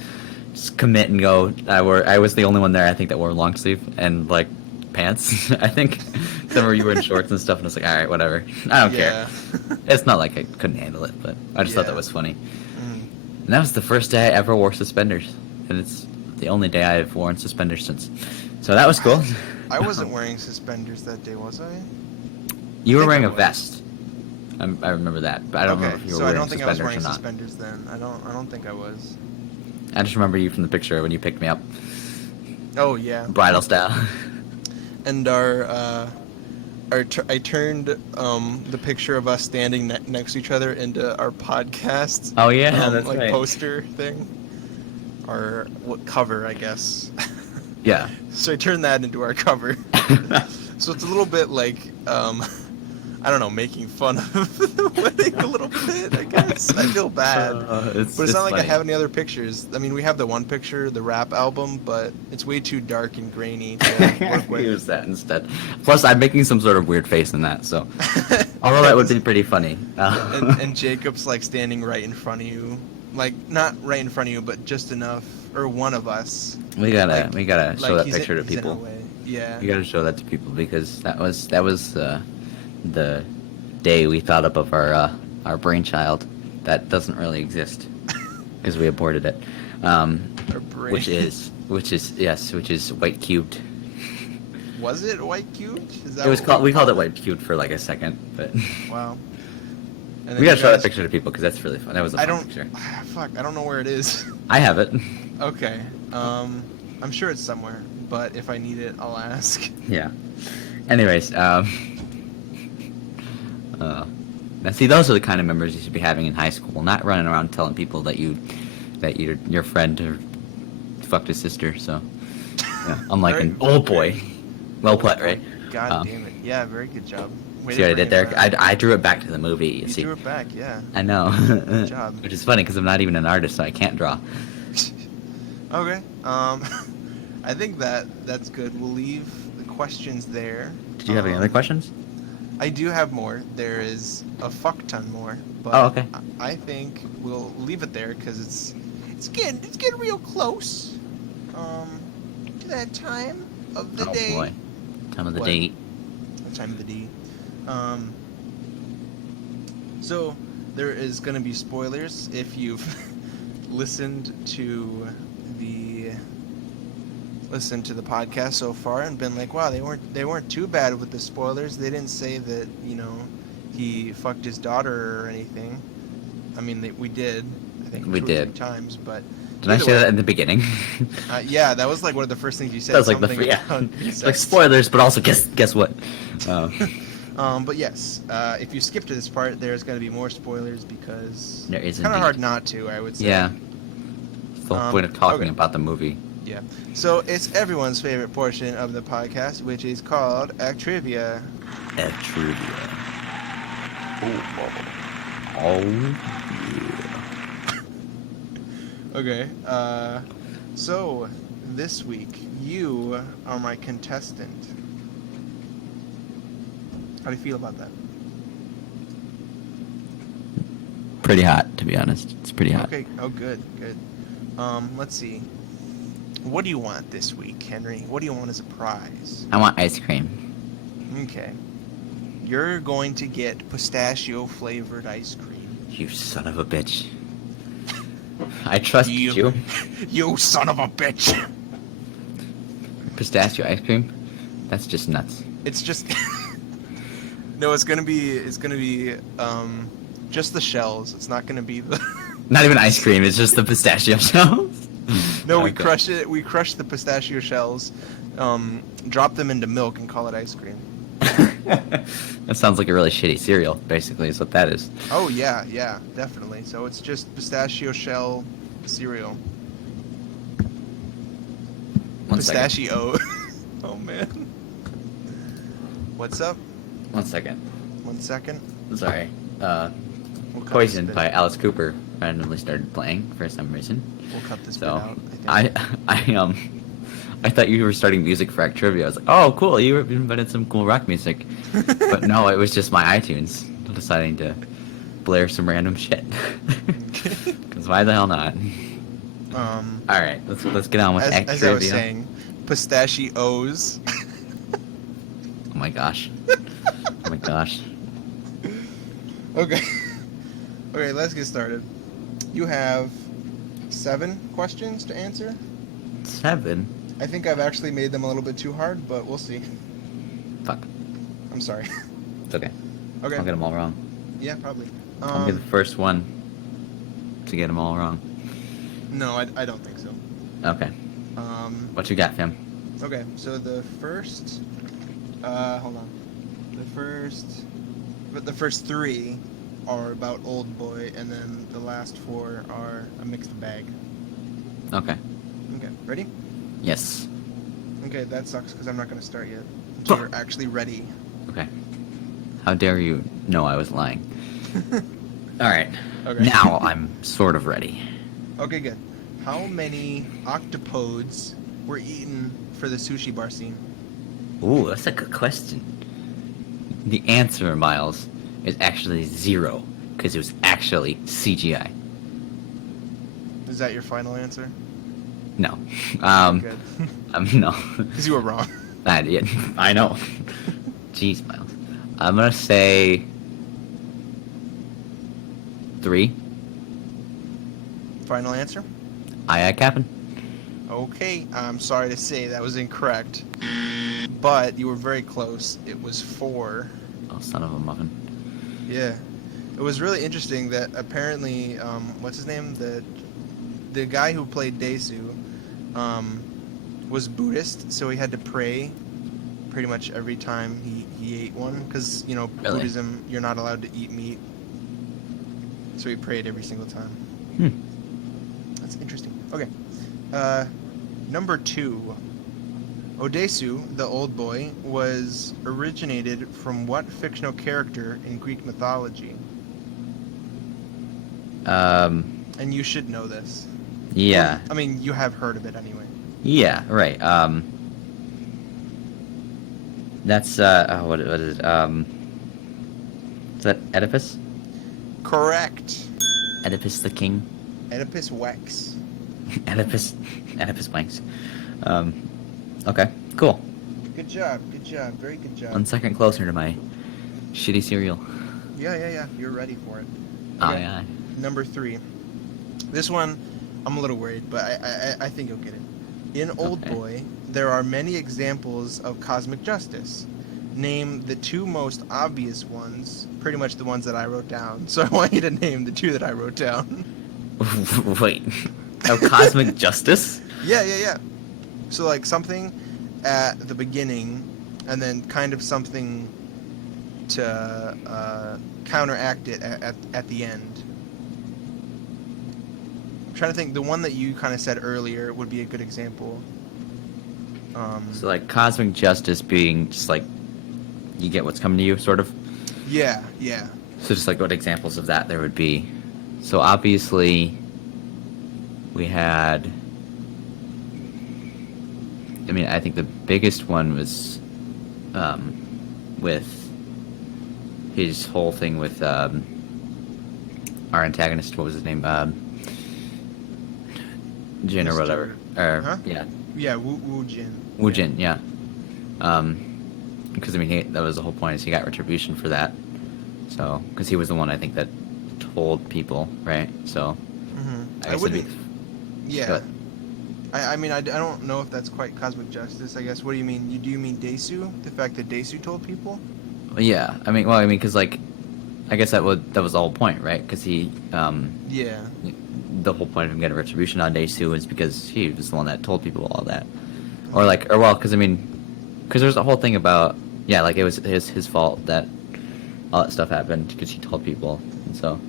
commit and go. I was the only one there, I think, that wore long sleeve and like pants. I think some of you were in shorts and stuff, and I was like, all right, whatever. I don't care. It's not like I couldn't handle it, but I just thought that was funny. And that was the first day I ever wore suspenders, and it's the only day I've worn suspenders since. So that was cool. I wasn't wearing suspenders that day, was I? You were wearing a vest. I remember that, but I don't remember if you were wearing suspenders or not. So I don't think I was wearing suspenders then. I don't think I was. I just remember you from the picture when you picked me up. Oh yeah. Bridal style. And I turned the picture of us standing next to each other into our podcast. Oh yeah, that's like right. Poster thing, or cover, I guess. Yeah. So I turned that into our cover. So it's a little bit like I don't know, making fun of the wedding a little bit, I guess. I feel bad. But it's not like funny. I have any other pictures. I mean, we have the one picture, the rap album, but it's way too dark and grainy to work with. Use that instead. Plus, I'm making some sort of weird face in that, so... Although that would be pretty funny. And Jacob's, like, standing right in front of you. Like, not right in front of you, but just enough, or one of us. We gotta show that picture to people. Yeah. You gotta show that to people, because that was the day we thought up of our brainchild that doesn't really exist because we aborted it, which is white cubed. Was it white cubed? We called it white cubed for like a second, but wow. We gotta show that picture to people because that's really fun. That was a fun picture. Fuck, I don't know where it is. I have it. Okay. I'm sure it's somewhere, but if I need it, I'll ask. Yeah. Anyways, now see, those are the kind of memories you should be having in high school, not running around telling people that your friend fucked his sister. So, yeah, unlike an old boy. Well put, right? God damn it! Yeah, very good job. See what I did there? I drew it back to the movie. You see? Drew it back, yeah. I know. Good job. Which is funny because I'm not even an artist, so I can't draw. Okay. I think that's good. We'll leave the questions there. Did you have any other questions? I do have more. There is a fuck ton more, Oh, but okay. I think we'll leave it there because it's getting real close. Um, to that time of the Oh day. boy. Time of the What? date. The time of the D. Um, so there is going to be spoilers if you've listened to the podcast so far and been like, wow, they weren't too bad with the spoilers. They didn't say that he fucked his daughter or anything. I mean, we did, I think, We 2 or 3 did. times, but Did I either say that way, in the beginning? yeah, that was like one of the first things you That said. was like Something yeah. about It's like incest. spoilers, but also guess what? Um, But yes, if you skip to this part, there's going to be more spoilers because there it's is kind of hard indeed. not to, I would say. Yeah. It's the whole point of talking Okay. about the movie. Yeah. So it's everyone's favorite portion of the podcast, which is called Trivia. At trivia. Oh yeah. Okay. So this week you are my contestant. How do you feel about that? Pretty hot, to be honest. It's pretty hot. Okay. Oh, good. Good. Let's see. What do you want this week, Henry? What do you want as a prize? I want ice cream. Okay. You're going to get pistachio flavored ice cream. You son of a bitch. I trust you. You son of a bitch. Pistachio ice cream? That's just nuts. It's just no. It's gonna be just the shells. It's not gonna be the. Not even ice cream, it's just the pistachio shells. No, we Okay. crush it. We crush the pistachio shells, drop them into milk, and call it ice cream. That sounds like a really shitty cereal, basically, is what that is. Oh yeah, yeah, definitely. So it's just pistachio shell cereal. One second. Pistachio. Oh man. What's up? 1 second. 1 second. Sorry. We'll cut Poison this bit. by Alice Cooper randomly started playing for some reason. We'll cut this bit So out. I think. I thought you were starting music for Act Trivia. I was like, oh cool, you invented some cool rock music. But no, it was just my iTunes deciding to blare some random shit. Because why the hell not? All right, let's get on with Act as Trivia. I was saying, pistachios. Oh my gosh. Oh my gosh. Okay. Okay, let's get started. You have 7 questions to answer. 7? I think I've actually made them a little bit too hard, but we'll see. Fuck. I'm sorry. It's okay. Okay. I'll get them all wrong. Yeah, probably. I'll be the first one to get them all wrong. No, I don't think so. Okay. What you got, fam? Okay, so the first, hold on. The first 3 are about Oldboy, and then the last 4 are a mixed bag. Okay. Okay, ready? Yes. Okay, that sucks because I'm not going to start yet. So you're actually ready. Okay. How dare you know I was lying? All right. Okay. Now I'm sort of ready. Okay, good. How many octopodes were eaten for the sushi bar scene? Ooh, that's a good question. The answer, Miles, is actually 0, because it was actually CGI. Is that your final answer? No. Good. No. Because you were wrong. I know. Jeez, Miles. I'm gonna say 3. Final answer? Aye, Captain. Okay, I'm sorry to say that was incorrect. But you were very close. It was 4. Oh, son of a muffin. Yeah. It was really interesting that apparently, what's his name? The guy who played Desu was Buddhist, so he had to pray pretty much every time he ate one. Because, Really? Buddhism, you're not allowed to eat meat. So he prayed every single time. That's interesting. Okay. Number 2. Odesu, the old boy, was originated from what fictional character in Greek mythology? And you should know this. Yeah. Well, I mean, you have heard of it anyway. Yeah, right. That's, what is it? Is that Oedipus? Correct. Oedipus the king? Oedipus Wex. Oedipus. Oedipus Wanks. Okay, cool. Good job. Good job. Very good job. 1 second closer to my shitty cereal. Yeah. You're ready for it. Aye, aye. Number 3. This one, I'm a little worried, but I think you'll get it. In Oldboy, there are many examples of cosmic justice. Name the 2 most obvious ones, pretty much the ones that I wrote down. So I want you to name the 2 that I wrote down. Wait. Of cosmic justice? Yeah. So like something at the beginning, and then kind of something to counteract it at the end. I'm trying to think. The one that you kind of said earlier would be a good example. So like cosmic justice being just like you get what's coming to you, sort of. Yeah. So just like what examples of that there would be. So obviously we had. I mean, I think the biggest one was with his whole thing with our antagonist. What was his name? Jin or whatever. Huh? Yeah. Yeah, Wu Jin. Wu Jin, yeah. Because I mean, that was the whole point, is he got retribution for that. So, because he was the one I think that told people, right? So, I guess it'd be. Yeah. I mean, I don't know if that's quite cosmic justice. I guess. What do you mean? Do you mean Desu? The fact that Desu told people? Yeah. I mean, because like, I guess that was the whole point, right? Because he. Yeah. The whole point of him getting retribution on Desu is because he was the one that told people all that, because there's a whole thing about like it was his fault that all that stuff happened because he told people, and so.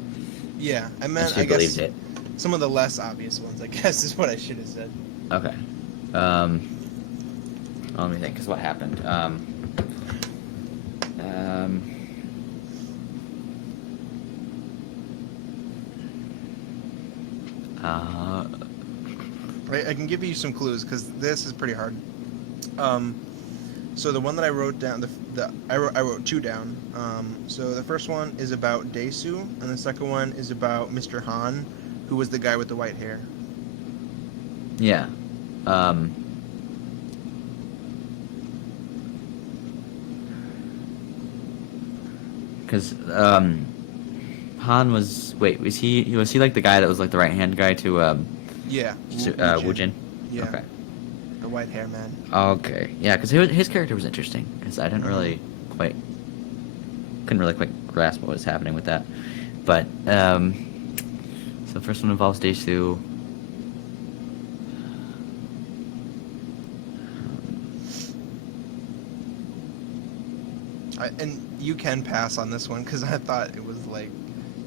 Yeah, I meant. I guess it. Some of the less obvious ones, I guess, is what I should have said. Okay. Let me think, because what happened? I can give you some clues, because this is pretty hard. So the one that I wrote down, I wrote 2 down. So the first one is about Desu, and the second one is about Mr. Han, who was the guy with the white hair. Yeah. Because Han was was he like the guy that was like the right hand guy to Yeah. Wu Jin? Yeah. Okay. The white hair man. Okay. Yeah, because his character was interesting, because I couldn't really quite grasp what was happening with that. But so the first one involves Desu. And you can pass on this one, because I thought it was like,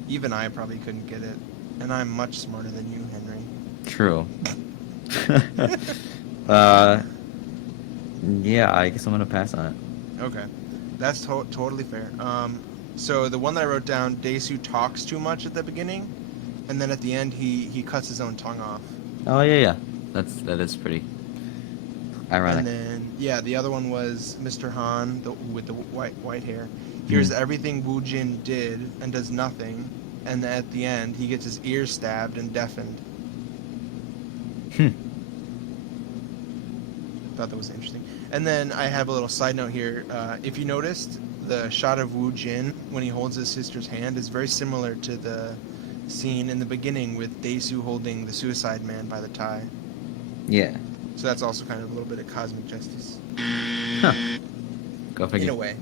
even I probably couldn't get it, and I'm much smarter than you, Henry. True. Yeah, I guess I'm gonna pass on it. Okay, that's totally fair. So the one that I wrote down, Desu talks too much at the beginning, and then at the end he cuts his own tongue off. Oh yeah. That is pretty ironic. And then the other one was Mr. Han, with the white hair. Hears everything Wu Jin did and does nothing, and at the end he gets his ears stabbed and deafened. Thought that was interesting. And then I have a little side note here. If you noticed, the shot of Wu Jin when he holds his sister's hand is very similar to the scene in the beginning with Desu holding the suicide man by the tie. Yeah. So that's also kind of a little bit of cosmic justice. Huh. Go figure. In a way.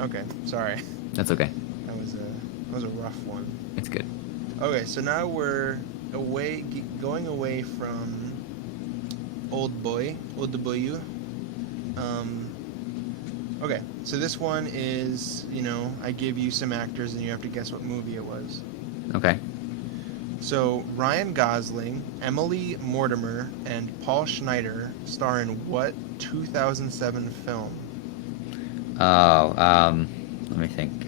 Okay, sorry. That's okay. That was a rough one. It's good. Okay, so now we're going away from Oldboy. Okay, so this one is, I give you some actors and you have to guess what movie it was. Okay. So Ryan Gosling, Emily Mortimer, and Paul Schneider star in what 2007 film? Oh, let me think.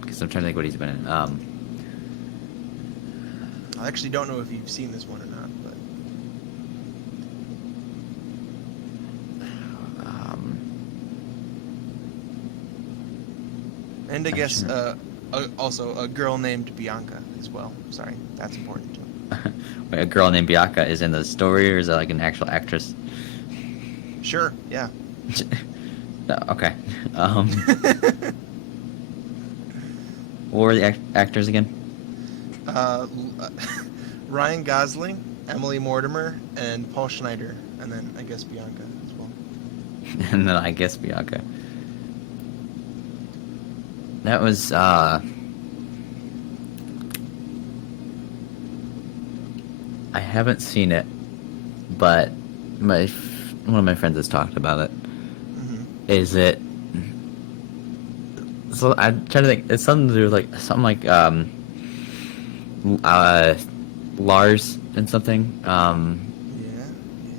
Because I'm trying to think what he's been in. I actually don't know if you've seen this one or not, but And I I'm guess sure. also a girl named Bianca as well. Sorry, that's important too. Wait, a girl named Bianca is in the story, or is that like an actual actress? Sure, yeah. No, okay. Um, what were the actors again? uh, Ryan Gosling, Emily Mortimer, and Paul Schneider, and then I guess Bianca as well. And then I guess Bianca. That was I haven't seen it, but one of my friends has talked about it. Hmm. Is it? So I'm trying to think. It's something to do with like something like uh, Lars and something. Yeah,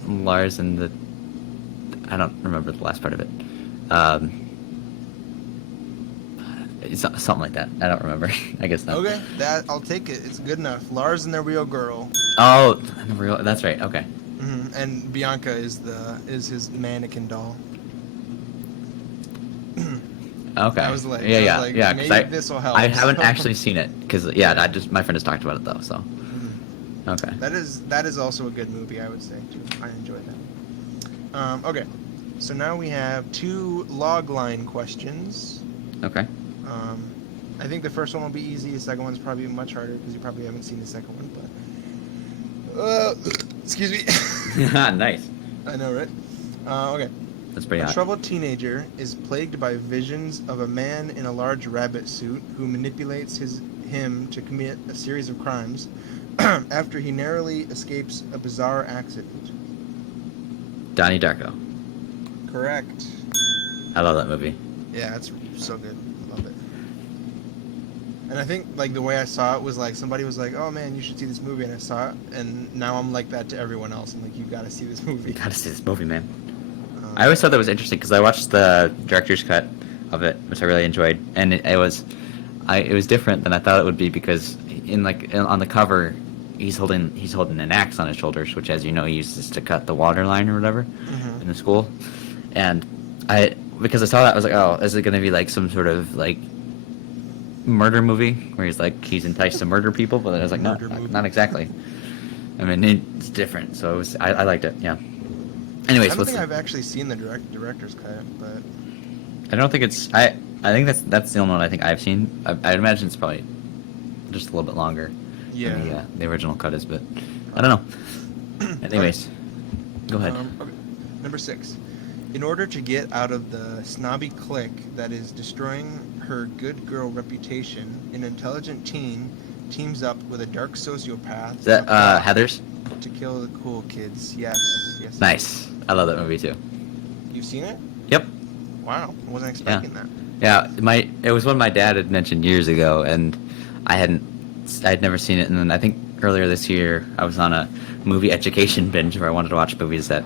Lars and the I don't remember the last part of it. Um, it's something like that. I don't remember. I guess yeah. not. Okay, that I'll take it. It's good enough. Lars and the Real Girl. Oh, that's right. Okay. And Bianca is his mannequin doll. Okay. I was Yeah. like, Yeah. Because maybe this will help. I haven't So. actually seen it. Because yeah, I just my friend has talked about it though. So Mhm. okay. That is also a good movie, I would say too. I enjoyed that. Okay, so now we have two log line questions. Okay. Um, I think the first one will be easy. The second one's probably much harder because you probably haven't seen the second one. But excuse me. Nice. I know, right? Okay. That's pretty A hot. troubled teenager is plagued by visions of a man in a large rabbit suit who manipulates him to commit a series of crimes after he narrowly escapes a bizarre accident. Donnie Darko. Correct. I love that movie. Yeah, it's so good. I love it. And I think like the way I saw it was like somebody was like, "Oh man, you should see this movie," and I saw it, and now I'm like that to everyone else. I'm like, "You got to see this You movie." gotta see this movie, man. I Um, always thought that was interesting because I watched the director's cut of it, which I really enjoyed, and it was different than I thought it would be because on the cover, he's holding an axe on his shoulders, which, as you know, he uses to cut the water line or whatever mhm. in the school, and because I saw that I was like, oh, is it gonna be like some sort of like murder movie where he's enticed to murder people? But I was like, no, Murder movie. not exactly. I mean, it's different, so I liked it. Yeah. I Anyways, don't what's think I've actually seen the director's cut, but I don't think it's I think that's the only one I think I've seen. I'd imagine it's probably just a little bit longer yeah, than the original cut is, but I don't probably. know. Okay. Anyways, go ahead. Okay. Number 6. In order to get out of the snobby clique that is destroying her good girl reputation, an intelligent teen teams up with a dark sociopath Is that on a plot Heather's? to kill the cool kids. Yes, yes. Nice. I love that movie too. You've seen it? Yep. Wow, I wasn't Yeah. expecting that. Yeah. It was one my dad had mentioned years ago, and I'd never seen it, and then I think earlier this year I was on a movie education binge where I wanted to watch movies that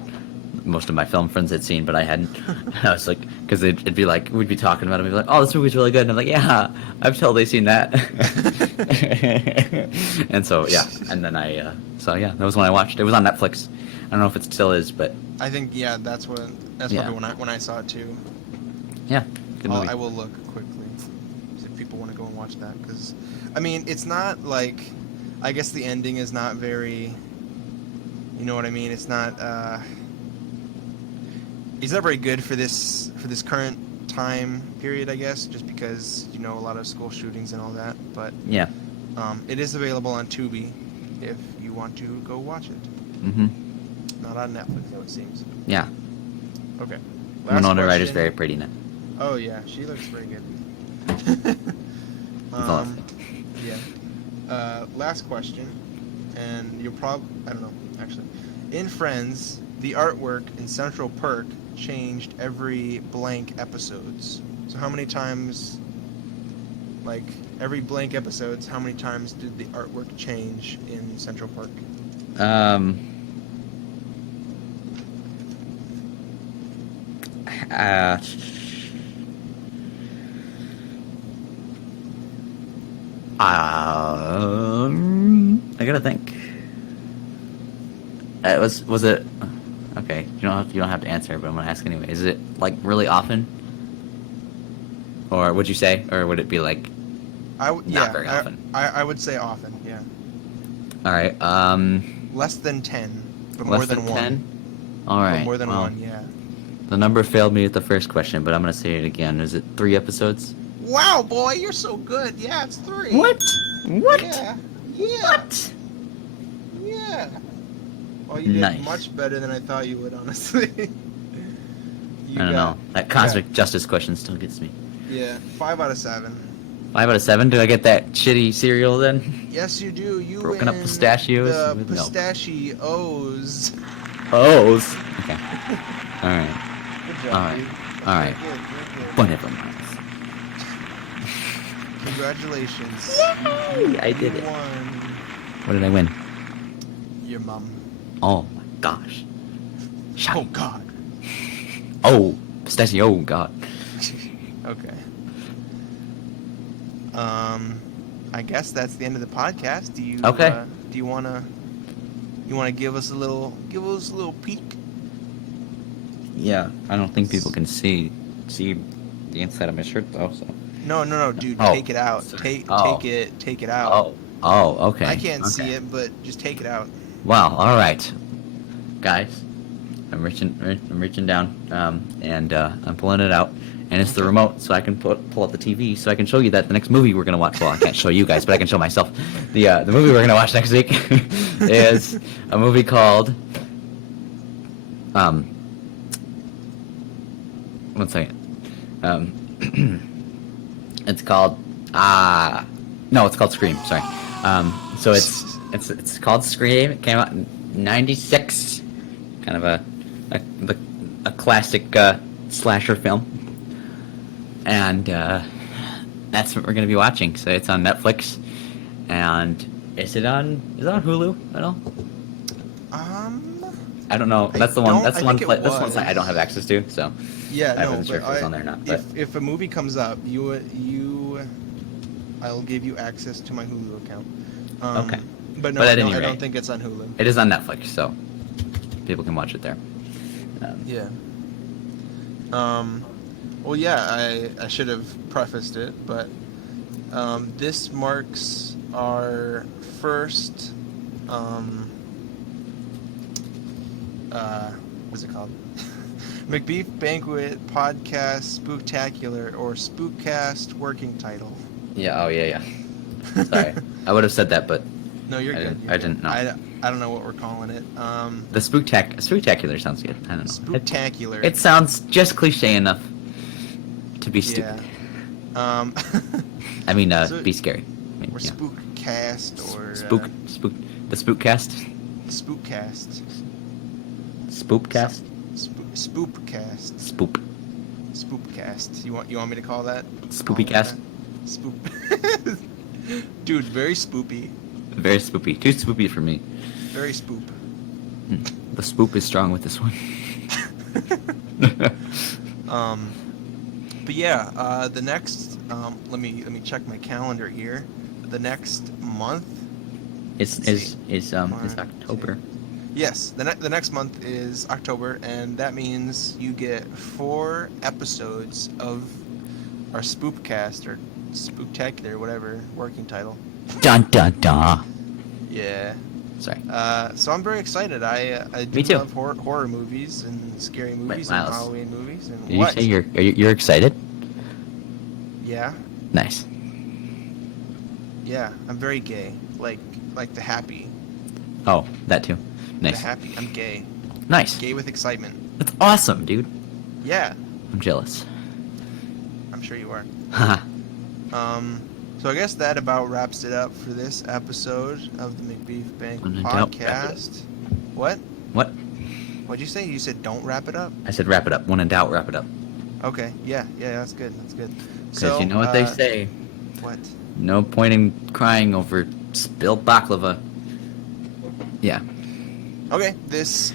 most of my film friends had seen, but I hadn't. I was like, because it'd be like we'd be talking about it, and we'd be like, "Oh, this movie's really good," and I'm like, "Yeah, I've totally seen that." And so yeah, and then that was when I watched. It was on Netflix. I don't know if it still is, but I think that's yeah, probably when I saw it too. yeah, good movie. I will look quickly if people want to go and watch that because, I mean, it's not like, I guess the ending is not very, you know what I mean? It's not. It's not very good for this current time period, I guess, just because a lot of school shootings and all that. But Yeah. it is available on Tubi if you want to go watch it. Mm-hmm. Not on Netflix, though, it seems. Yeah. Okay. Winona Ryder's very pretty in it. Oh yeah, she looks very good. That's all I'll say. Yeah. Last question, and you'll probably I don't know actually. In Friends, the artwork in Central Perk changed every blank episodes. So how many times, like every blank episodes, how many times did the artwork change in Central Park? Um. Uh, I gotta think. Was it okay? You don't have to answer, but I'm gonna ask anyway. Is it like really often? Or would you say? Or would it be like not very often? I would say often, yeah. All right. Less than 10, but Less more than than 1. 10? All But right. more than Well, 1, yeah. the number failed me at the first question, but I'm going to say it again. Is it 3 episodes? Wow, boy, you're so good. Yeah, it's 3. What? What? Yeah. Yeah. What? Yeah. Well, you did Nice. much better than I thought you would, honestly. I don't know. That cosmic justice question still gets me. Yeah, 5 out of 7. 5 out of 7? Do I get that shitty cereal then? Yes, you do. You Broken up win pistachios the with milk. pistachios. Oh. Okay. All right. Good job, All right. dude. All right. Good. Whatever, Miles. Congratulations. Yay! I did You it. won What did I win? your mom. Oh my gosh. Oh, God. Oh, pistachio. Oh God. Okay. I guess that's the end of the podcast. Do you Okay. do you wanna give us a little peek? Yeah, I don't think people can see the inside of my shirt though. So. No, dude, Oh, take it out. sorry. Take it out. Okay. I can't see Okay. it, but just take it out. Wow. All right, guys. I'm reaching down, and I'm pulling it out, and it's the remote, so I can pull up the TV, so I can show you that the next movie we're gonna watch. Well, I can't show you guys, but I can show myself. The movie we're gonna watch next week is a movie called 1 second. It's called no, it's called Scream. Sorry. So it's called Scream. It came out in '96. Kind of a classic slasher film, and that's what we're gonna be watching. So it's on Netflix, and is it on Hulu at all? I don't know. That's the one. That's the one. That's the one site I don't have access to. So Yeah, I no, wasn't sure but if it was on there or not. But if a movie comes up, I'll give you access to my Hulu account. Okay. But no, But at I any don't rate, think it's on Hulu. it is on Netflix, so people can watch it there. Yeah. Well, yeah, I should have prefaced it, but this marks our first what's it called? Macbeef-Banquet podcast spooktacular, or spookcast working title. Yeah. Oh yeah. Sorry, I would have said that, but No, you're good. I didn't know. I don't know what we're calling it. The spooktacular sounds good. I don't know. Spooktacular. It sounds just cliche enough to be Yeah. stupid. I mean, So- be scary. I mean, or yeah. spookcast, or The spookcast. spookcast. Spoopcast. Spoopcast. Spoop. Spoopcast. You want me to call that? Spoopycast. Spoop. Dude, very spoopy. Very spoopy. Too spoopy for me. Very spoop. The spoop is strong with this one. But yeah, the next let me check my calendar here. The next month. Is One, October. Yes, the next month is October, and that means you get 4 episodes of our Spoopcast, or Spooktacular, whatever working title. Dun dun dun. Yeah. Sorry. So I'm very excited. I do Me too. love horror movies and scary movies and Miles, Halloween movies. And Did what? you say you're excited? Yeah. Nice. Yeah. I'm very gay. Like the happy. Oh, that too. Nice. The happy. I'm gay. Nice. Gay with excitement. That's awesome, dude. Yeah. I'm jealous. I'm sure you are. Haha. So I guess that about wraps it up for this episode of the Macbeef-Banquet Don't wrap it up. podcast. What? What? What'd you say? You said don't wrap it up? I said wrap it up. When in doubt, wrap it up. Okay. Yeah. That's good. That's good. Because you know what they say. What? No point in crying over spilled baklava. Yeah. Okay. This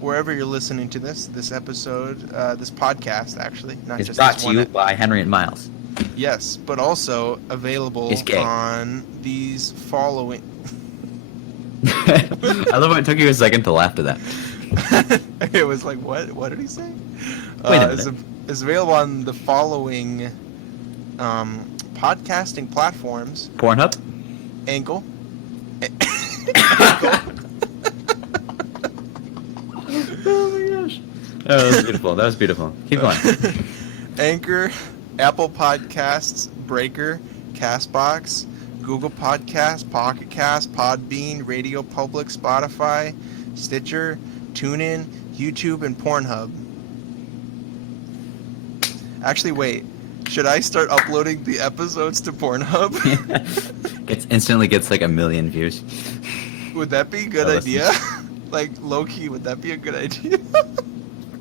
wherever you're listening to this episode, this podcast actually, not It's just brought this to one. you by Henri and Miles. Yes, but also available It's gay. on these following. I love how it took you a second to laugh to that. It was like, what? What did he say? Wait a minute. is available on the following podcasting platforms: Pornhub? Anchor, Oh my gosh. Oh, that was beautiful. That was beautiful. Keep going. Anchor, Apple Podcasts, Breaker, Castbox, Google Podcasts, Pocket Cast, Podbean, Radio Public, Spotify, Stitcher, TuneIn, YouTube, and Pornhub. Actually, wait. Should I start uploading the episodes to Pornhub? Instantly gets like 1 million views. Would that be a good idea? Like, low-key, would that be a good idea?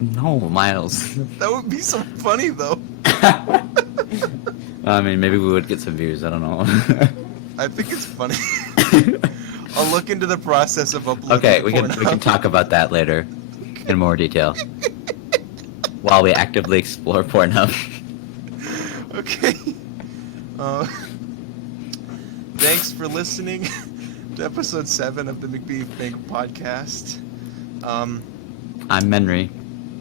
No, Miles. That would be so funny, though. I mean, maybe we would get some views. I don't know. I think it's funny. I'll look into the process of uploading. Okay, to we can Pornhub. talk about that later in more detail while we actively explore Pornhub. Okay. Thanks for listening to episode 7 of the Macbeef-Banquet podcast. I'm Henri.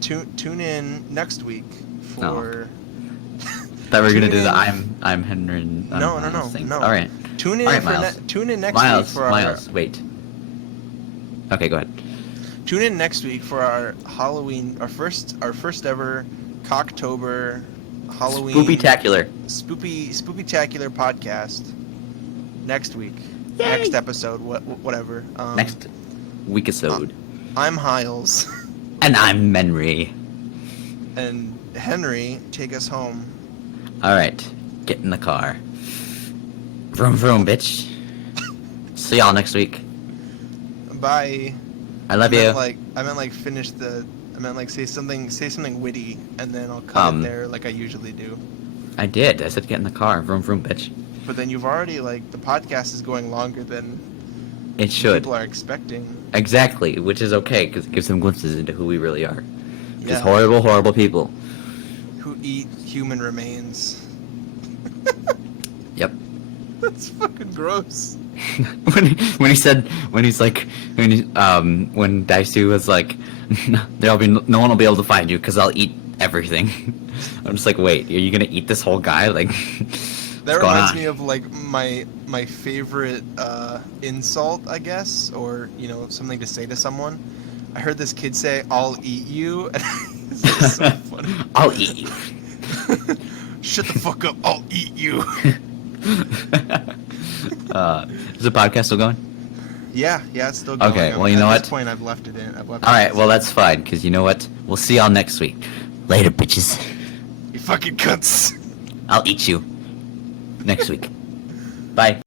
Tune in next week for. Thought we were gonna do in- the I'm Henry. No. All right. Tune in All right, for Miles. tune in next Miles, week for Miles, wait. Okay, go ahead. Tune in next week for our Halloween, our first ever Cocktober Halloween Spoopy-tacular. Spoopy-tacular podcast. Next week, Yay! next episode, whatever. Next week-isode. I'm Hiles, And I'm Henri. and Henry, take us home. Alright, get in the car. Vroom vroom, bitch. See y'all next week. Bye. I love you. I meant like finish the. I meant like say something witty, and then I'll cut it there like I usually do. I did. I said get in the car. Vroom vroom, bitch. But then you've already like the podcast is going longer than It should. people are expecting. Exactly, which is okay because it gives them glimpses into who we really are. Yeah. Just horrible, horrible people. Who eat human remains. Yep. That's fucking gross. when Daisu was like, no one will be able to find you because I'll eat everything. I'm just like, wait, are you gonna eat this whole guy? Like, That reminds me of like my favorite insult, I guess, or something to say to someone. I heard this kid say, "I'll eat you," and it's just so funny. I'll eat you. Shut the fuck up! I'll eat you. Is the podcast still going? Yeah, it's still going. Okay, well, you know At what? this point, I've left it in. All right, well that's fine because you know what? We'll see y'all next week. Later, bitches. You fucking cunts. I'll eat you next week. Bye.